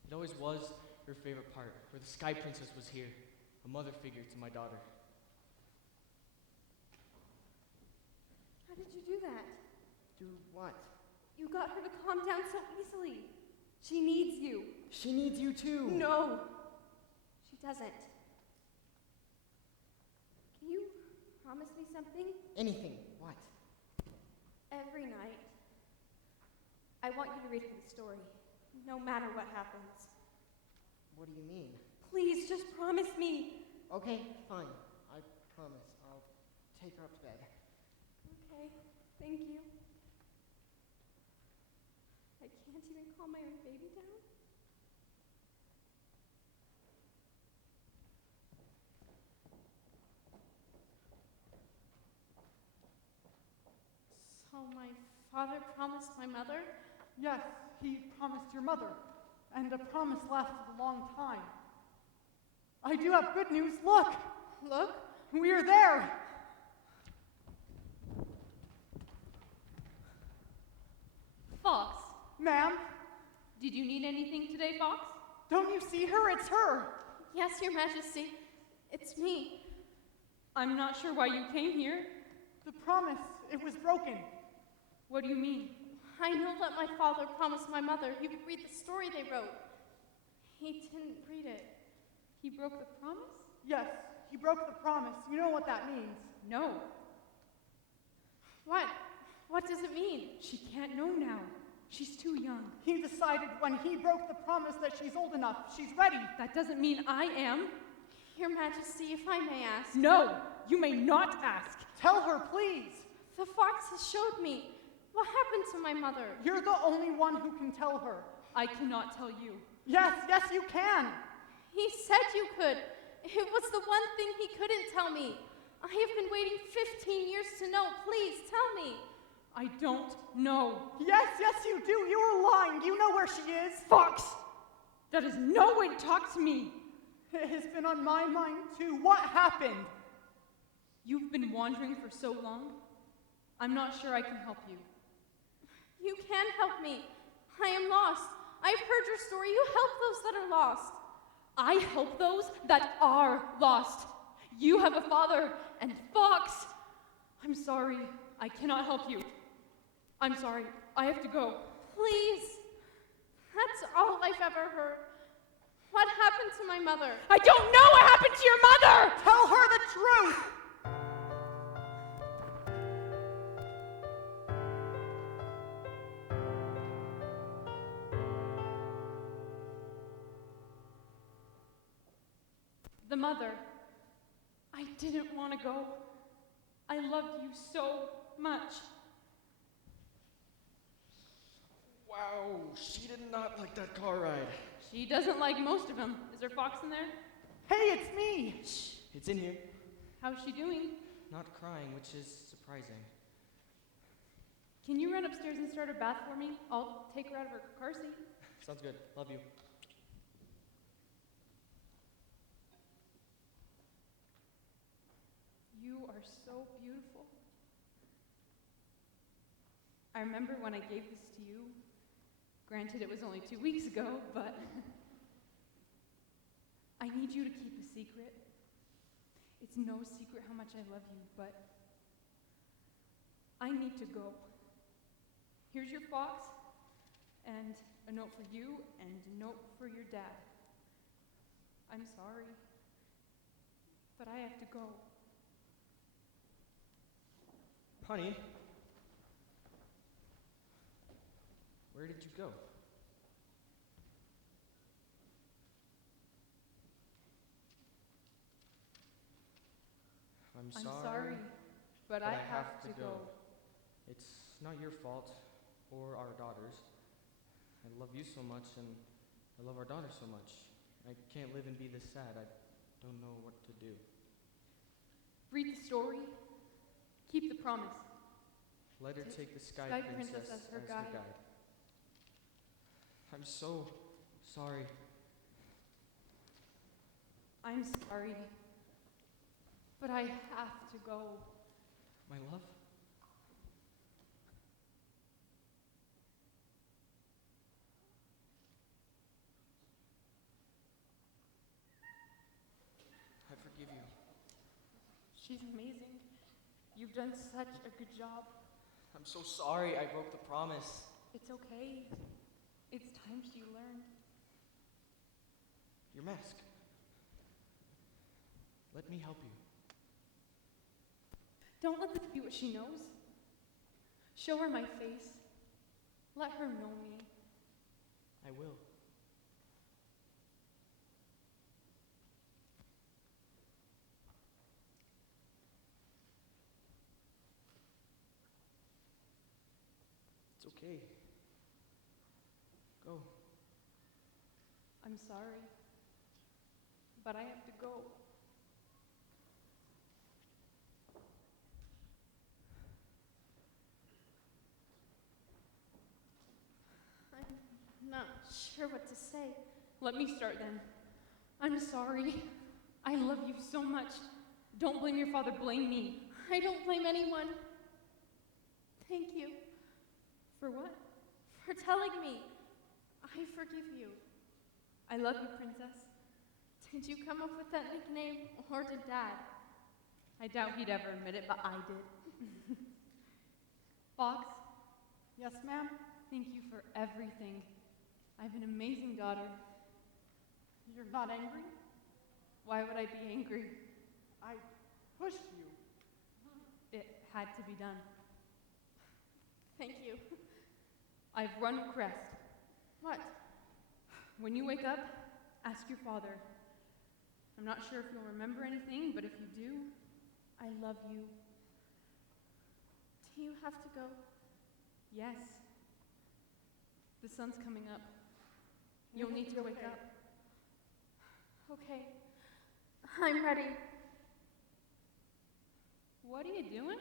It always was her favorite part, where the Sky Princess was here, a mother figure to my daughter. How did you do that? Do what? You got her to calm down so easily. She needs you. She needs you too. No, she doesn't. Can you promise me something? Anything. What? Every night, I want you to read her the story, no matter what happens. What do you mean? Please, just promise me. Okay, fine. I promise. I'll take her up to bed. Okay, thank you. I can't even calm my own baby down. So my father promised my mother? Yes, he promised your mother, and a promise lasted a long time. I do have good news. Look! Look? We are there! Fox, Ma'am, did you need anything today, Fox? don't you see her? It's her! Yes, Your Majesty. It's me. I'm not sure why you came here. The promise, it was broken. What do you mean? I know that my father promised my mother he would read the story they wrote. He didn't read it. He broke the promise? Yes, he broke the promise. You know what that means. No. What? What does it mean? She can't know now. She's too young. He decided when he broke the promise that she's old enough, she's ready. That doesn't mean I am. Your Majesty, if I may ask. No, you may not ask. Tell her, please. The foxes showed me. What happened to my mother? You're the only one who can tell her. I cannot tell you. Yes, yes, you can. He said you could. It was the one thing he couldn't tell me. I have been waiting 15 years to know. Please, tell me. I don't know. Yes, yes, you do. You are lying. You know where she is. Fox! That is no way to talk to me. It has been on my mind, too. What happened? You've been wandering for so long. I'm not sure I can help you. You can help me. I am lost. I've heard your story. You help those that are lost. I help those that are lost. You have a father, and Fox! I'm sorry. I cannot help you. I'm sorry. I have to go. Please. That's all I've ever heard. What happened to my mother? I don't know what happened to your mother! Tell her the truth! The mother. I didn't want to go. I loved you so much. Wow, she did not like that car ride. She doesn't like most of them. Is there Fox in there? Hey, it's me! Shh, it's in here. How's she doing? Not crying, which is surprising. Can you run upstairs and start her bath for me? I'll take her out of her car seat. Sounds good. Love you. You are so beautiful. I remember when I gave this to you. Granted, it was only 2 weeks ago, but I need you to keep a secret. It's no secret how much I love you, but I need to go. Here's your fox, and a note for you, and a note for your dad. I'm sorry, but I have to go. Honey, where did you go? I'm sorry, but I have to go. It's not your fault, or our daughter's. I love you so much, and I love our daughter so much. I can't live and be this sad. I don't know what to do. Read the story. Keep the promise. Let her take the Sky Princess Princess as her guide. I'm so sorry. I'm sorry, but I have to go. My love? I forgive you. She's amazing. You've done such a good job. I'm so sorry I broke the promise. It's okay. It's time she learned. Your mask. Let me help you. Don't let this be what she knows. Show her my face. Let her know me. I will. It's okay. Go. I'm sorry, but I have to go. I'm not sure what to say. Let me start then. I'm sorry. I love you so much. Don't blame your father, blame me. I don't blame anyone. Thank you For what? for telling me. I forgive you. I love you, Princess. Did you come up with that nickname, or did Dad? I doubt he'd ever admit it, but I did. Fox, Yes, ma'am? thank you for everything. I have an amazing daughter. You're not angry? Why would I be angry? I pushed you. It had to be done. Thank you. I've run a crest. What? When you wake up, ask your father. I'm not sure if you'll remember anything, but if you do, I love you. Do you have to go? Yes. The sun's coming up. You'll You'll need be to wake okay. up. Okay. I'm ready. What are you doing?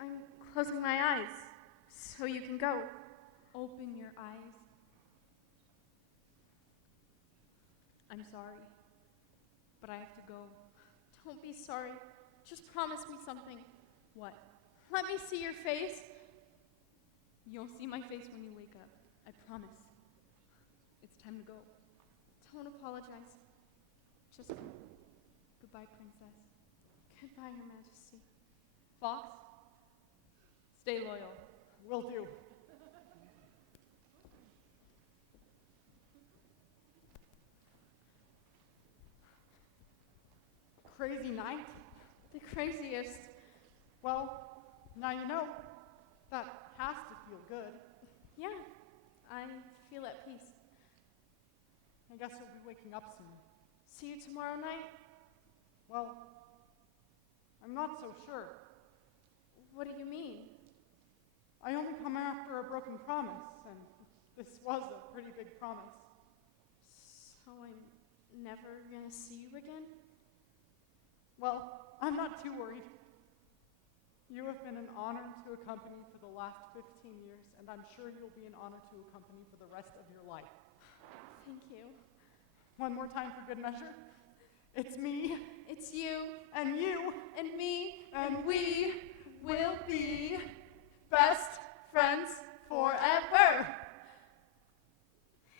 I'm closing my eyes so you can go. Open your eyes. I'm sorry, but I have to go. Don't be sorry. Just promise me something. What? Let me see your face. You'll see my face when you wake up. I promise. It's time to go. Don't apologize. Just Goodbye, Princess. goodbye, Your Majesty. Fox, stay loyal. Will do. Crazy night? The craziest. Well, now you know. That has to feel good. Yeah, I feel at peace. I guess you'll be waking up soon. See you tomorrow night? Well, I'm not so sure. What do you mean? I only come after a broken promise, and this was a pretty big promise. So I'm never gonna see you again? Well, I'm not too worried. You have been an honor to accompany for the last 15 years, and I'm sure you'll be an honor to accompany for the rest of your life. Thank you. One more time for good measure. It's me, It's you, and you, and me, and we will be best friends forever.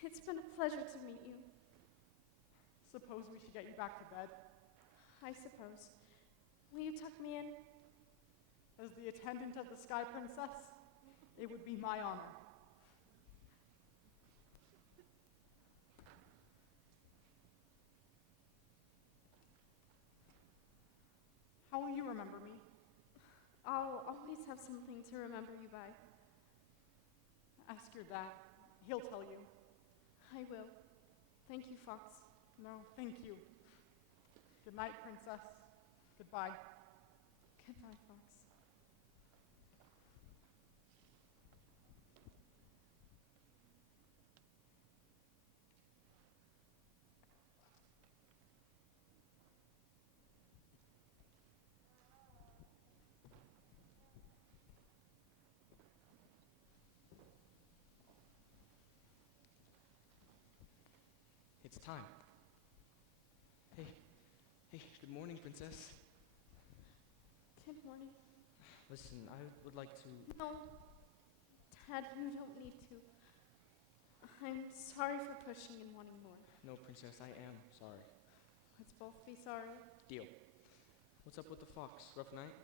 It's been a pleasure to meet you, Suppose we should get you back to bed. I suppose. Will you tuck me in? As the attendant of the Sky Princess, it would be my honor. How will you remember me? I'll always have something to remember you by. Ask your dad. He'll tell you. I will. Thank you, Fox. No, thank you. Good night, Princess. Goodbye. Goodbye, Fox. It's time. Hey, good morning, Princess. Good morning. Listen, I would like to. No, Dad, you don't need to. I'm sorry for pushing and wanting more. No, Princess, I am sorry. Let's both be sorry. Deal. What's up with the fox? Rough night?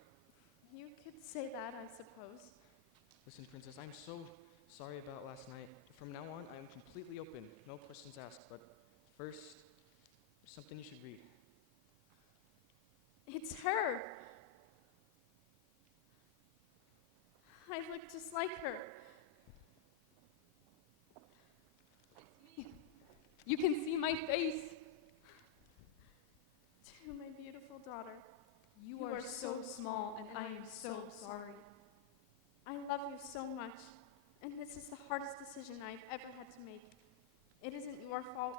You could say that, I suppose. Listen, Princess, I'm so sorry about last night. From now on, I am completely open. No questions asked. But first, there's something you should read. It's her. I look just like her. You can see my face. To my beautiful daughter, You are so small, and I am so sorry. I love you so much, and this is the hardest decision I've ever had to make. It isn't your fault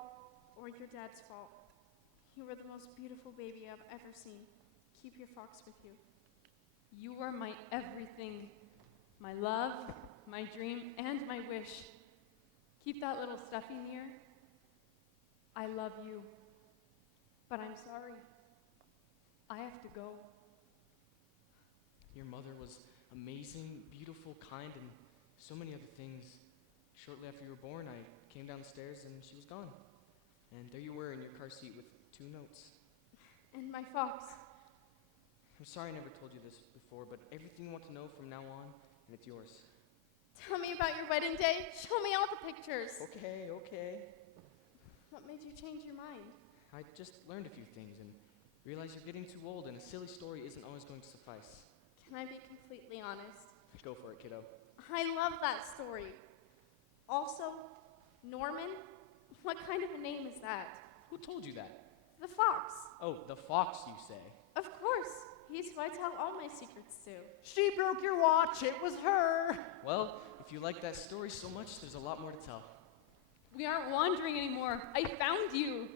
or your dad's fault. You are the most beautiful baby I've ever seen. Keep your fox with you. You are my everything, my love, my dream, and my wish. Keep that little stuffy near. I love you, but I'm sorry. I have to go. Your mother was amazing, beautiful, kind, and so many other things. Shortly after you were born, I came down the stairs and she was gone. And there you were in your car seat with 2 notes. And my fox. I'm sorry I never told you this before, but everything you want to know from now on, and it's yours. Tell me about your wedding day. Show me all the pictures. Okay. What made you change your mind? I just learned a few things and realized you're getting too old and a silly story isn't always going to suffice. Can I be completely honest? Go for it, kiddo. I love that story. Also, Norman? What kind of a name is that? Who told you that? The fox. Oh, the fox, you say? Of course. He's who I tell all my secrets to. She broke your watch. It was her. Well, if you like that story so much, there's a lot more to tell. We aren't wandering anymore. I found you.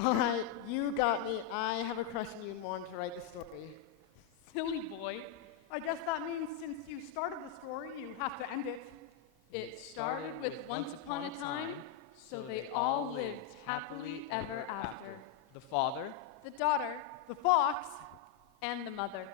All right, you got me. I have a crush on you and wanted to write the story. Silly boy. I guess that means since you started the story, you have to end it. It started with once upon a time, so they all lived happily ever after. The father, The daughter. The fox. And the mother.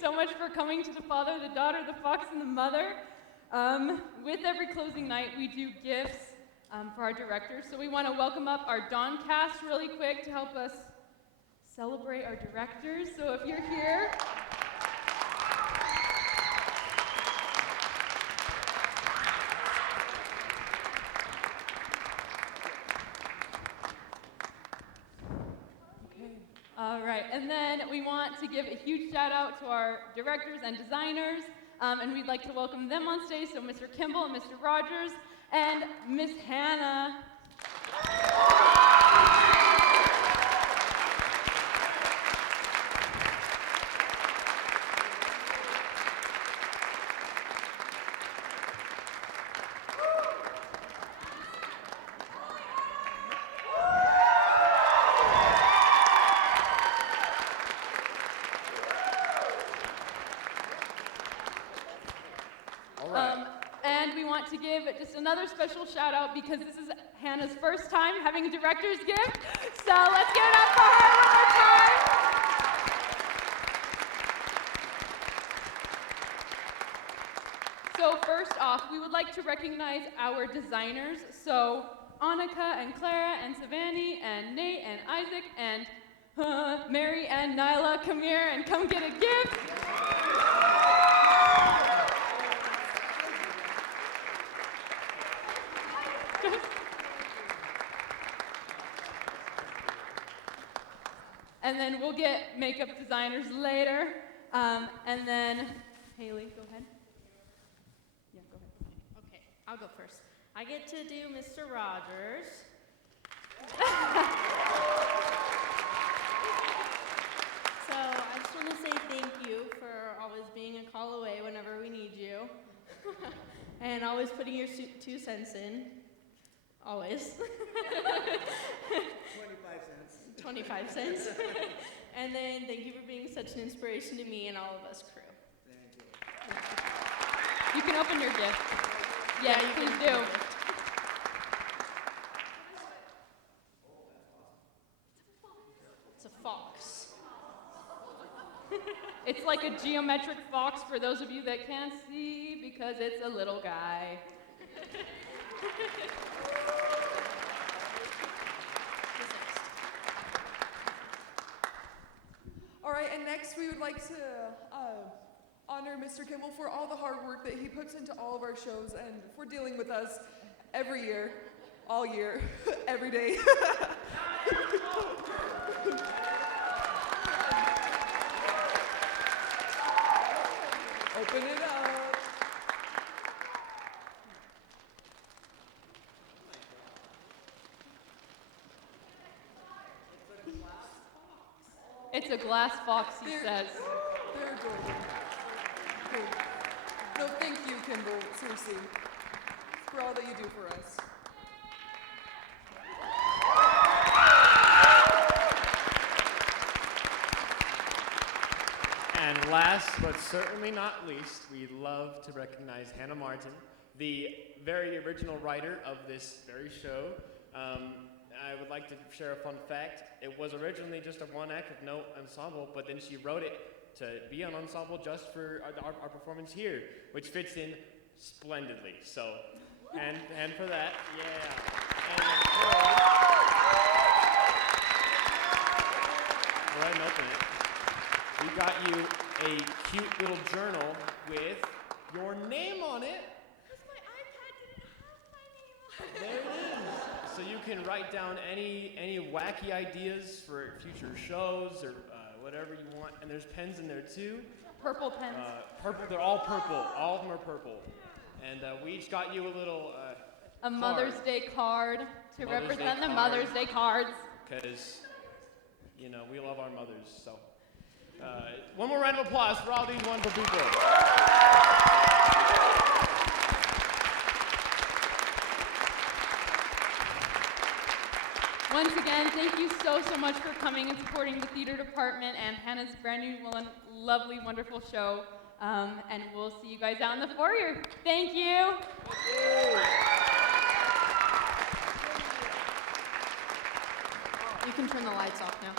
So much for coming to the father, the daughter, the fox, and the mother. With every closing night, we do gifts for our directors. So we want to welcome up our Dawn cast really quick to help us celebrate our directors. So if you're here, all right, and then we want to give a huge shout out to our directors and designers, and we'd like to welcome them on stage, so Mr. Kimball and Mr. Rogers, and Miss Hannah. And we want to give just another special shout out because this is Hannah's first time having a director's gift. So let's give it up for her one more time. So first off, we would like to recognize our designers. So Annika and Clara and Savannah and Nate and Isaac and Mary and Nyla, come here and come get a gift. And then we'll get makeup designers later. And then, Haley, go ahead. Yeah, go ahead. Okay, I'll go first. I get to do Mr. Rogers. So I just want to say thank you for always being a call away whenever we need you. And always putting your 2 cents in. Always. 25 cents. And then thank you for being such an inspiration to me and all of us crew. You can open your gift. Yeah, you please do. It's a fox. It's like a geometric fox for those of you that can't see because it's a little guy. All right, and next we would like to honor Mr. Kimball for all the hard work that he puts into all of our shows and for dealing with us every year, all year, every day. Open it up. It's a glass fox, he says. They're adorable. Cool. No, thank you, Kimball, seriously, for all that you do for us. And last but certainly not least, we'd love to recognize Hannah Martin, the very original writer of this very show. I would like to share a fun fact. It was originally just a one-act with no ensemble, but then she wrote it to be an ensemble just for our performance here, which fits in splendidly. So, and for that, yeah. And go ahead and open it. We got you a cute little journal with your name on it. Because my iPad didn't have my name on it. There it is. So you can write down any wacky ideas for future shows or whatever you want. And there's pens in there too. Purple pens. Purple. They're all purple. All of them are purple. And we each got you a little a Mother's Day card to Mother's represent Day the card. Mother's Day cards. Because, you know, we love our mothers. So one more round of applause for all these wonderful people. Once again, thank you so much for coming and supporting the theater department and Hannah's brand new, lovely, wonderful show. And we'll see you guys out in the foyer. Thank you. You can turn the lights off now.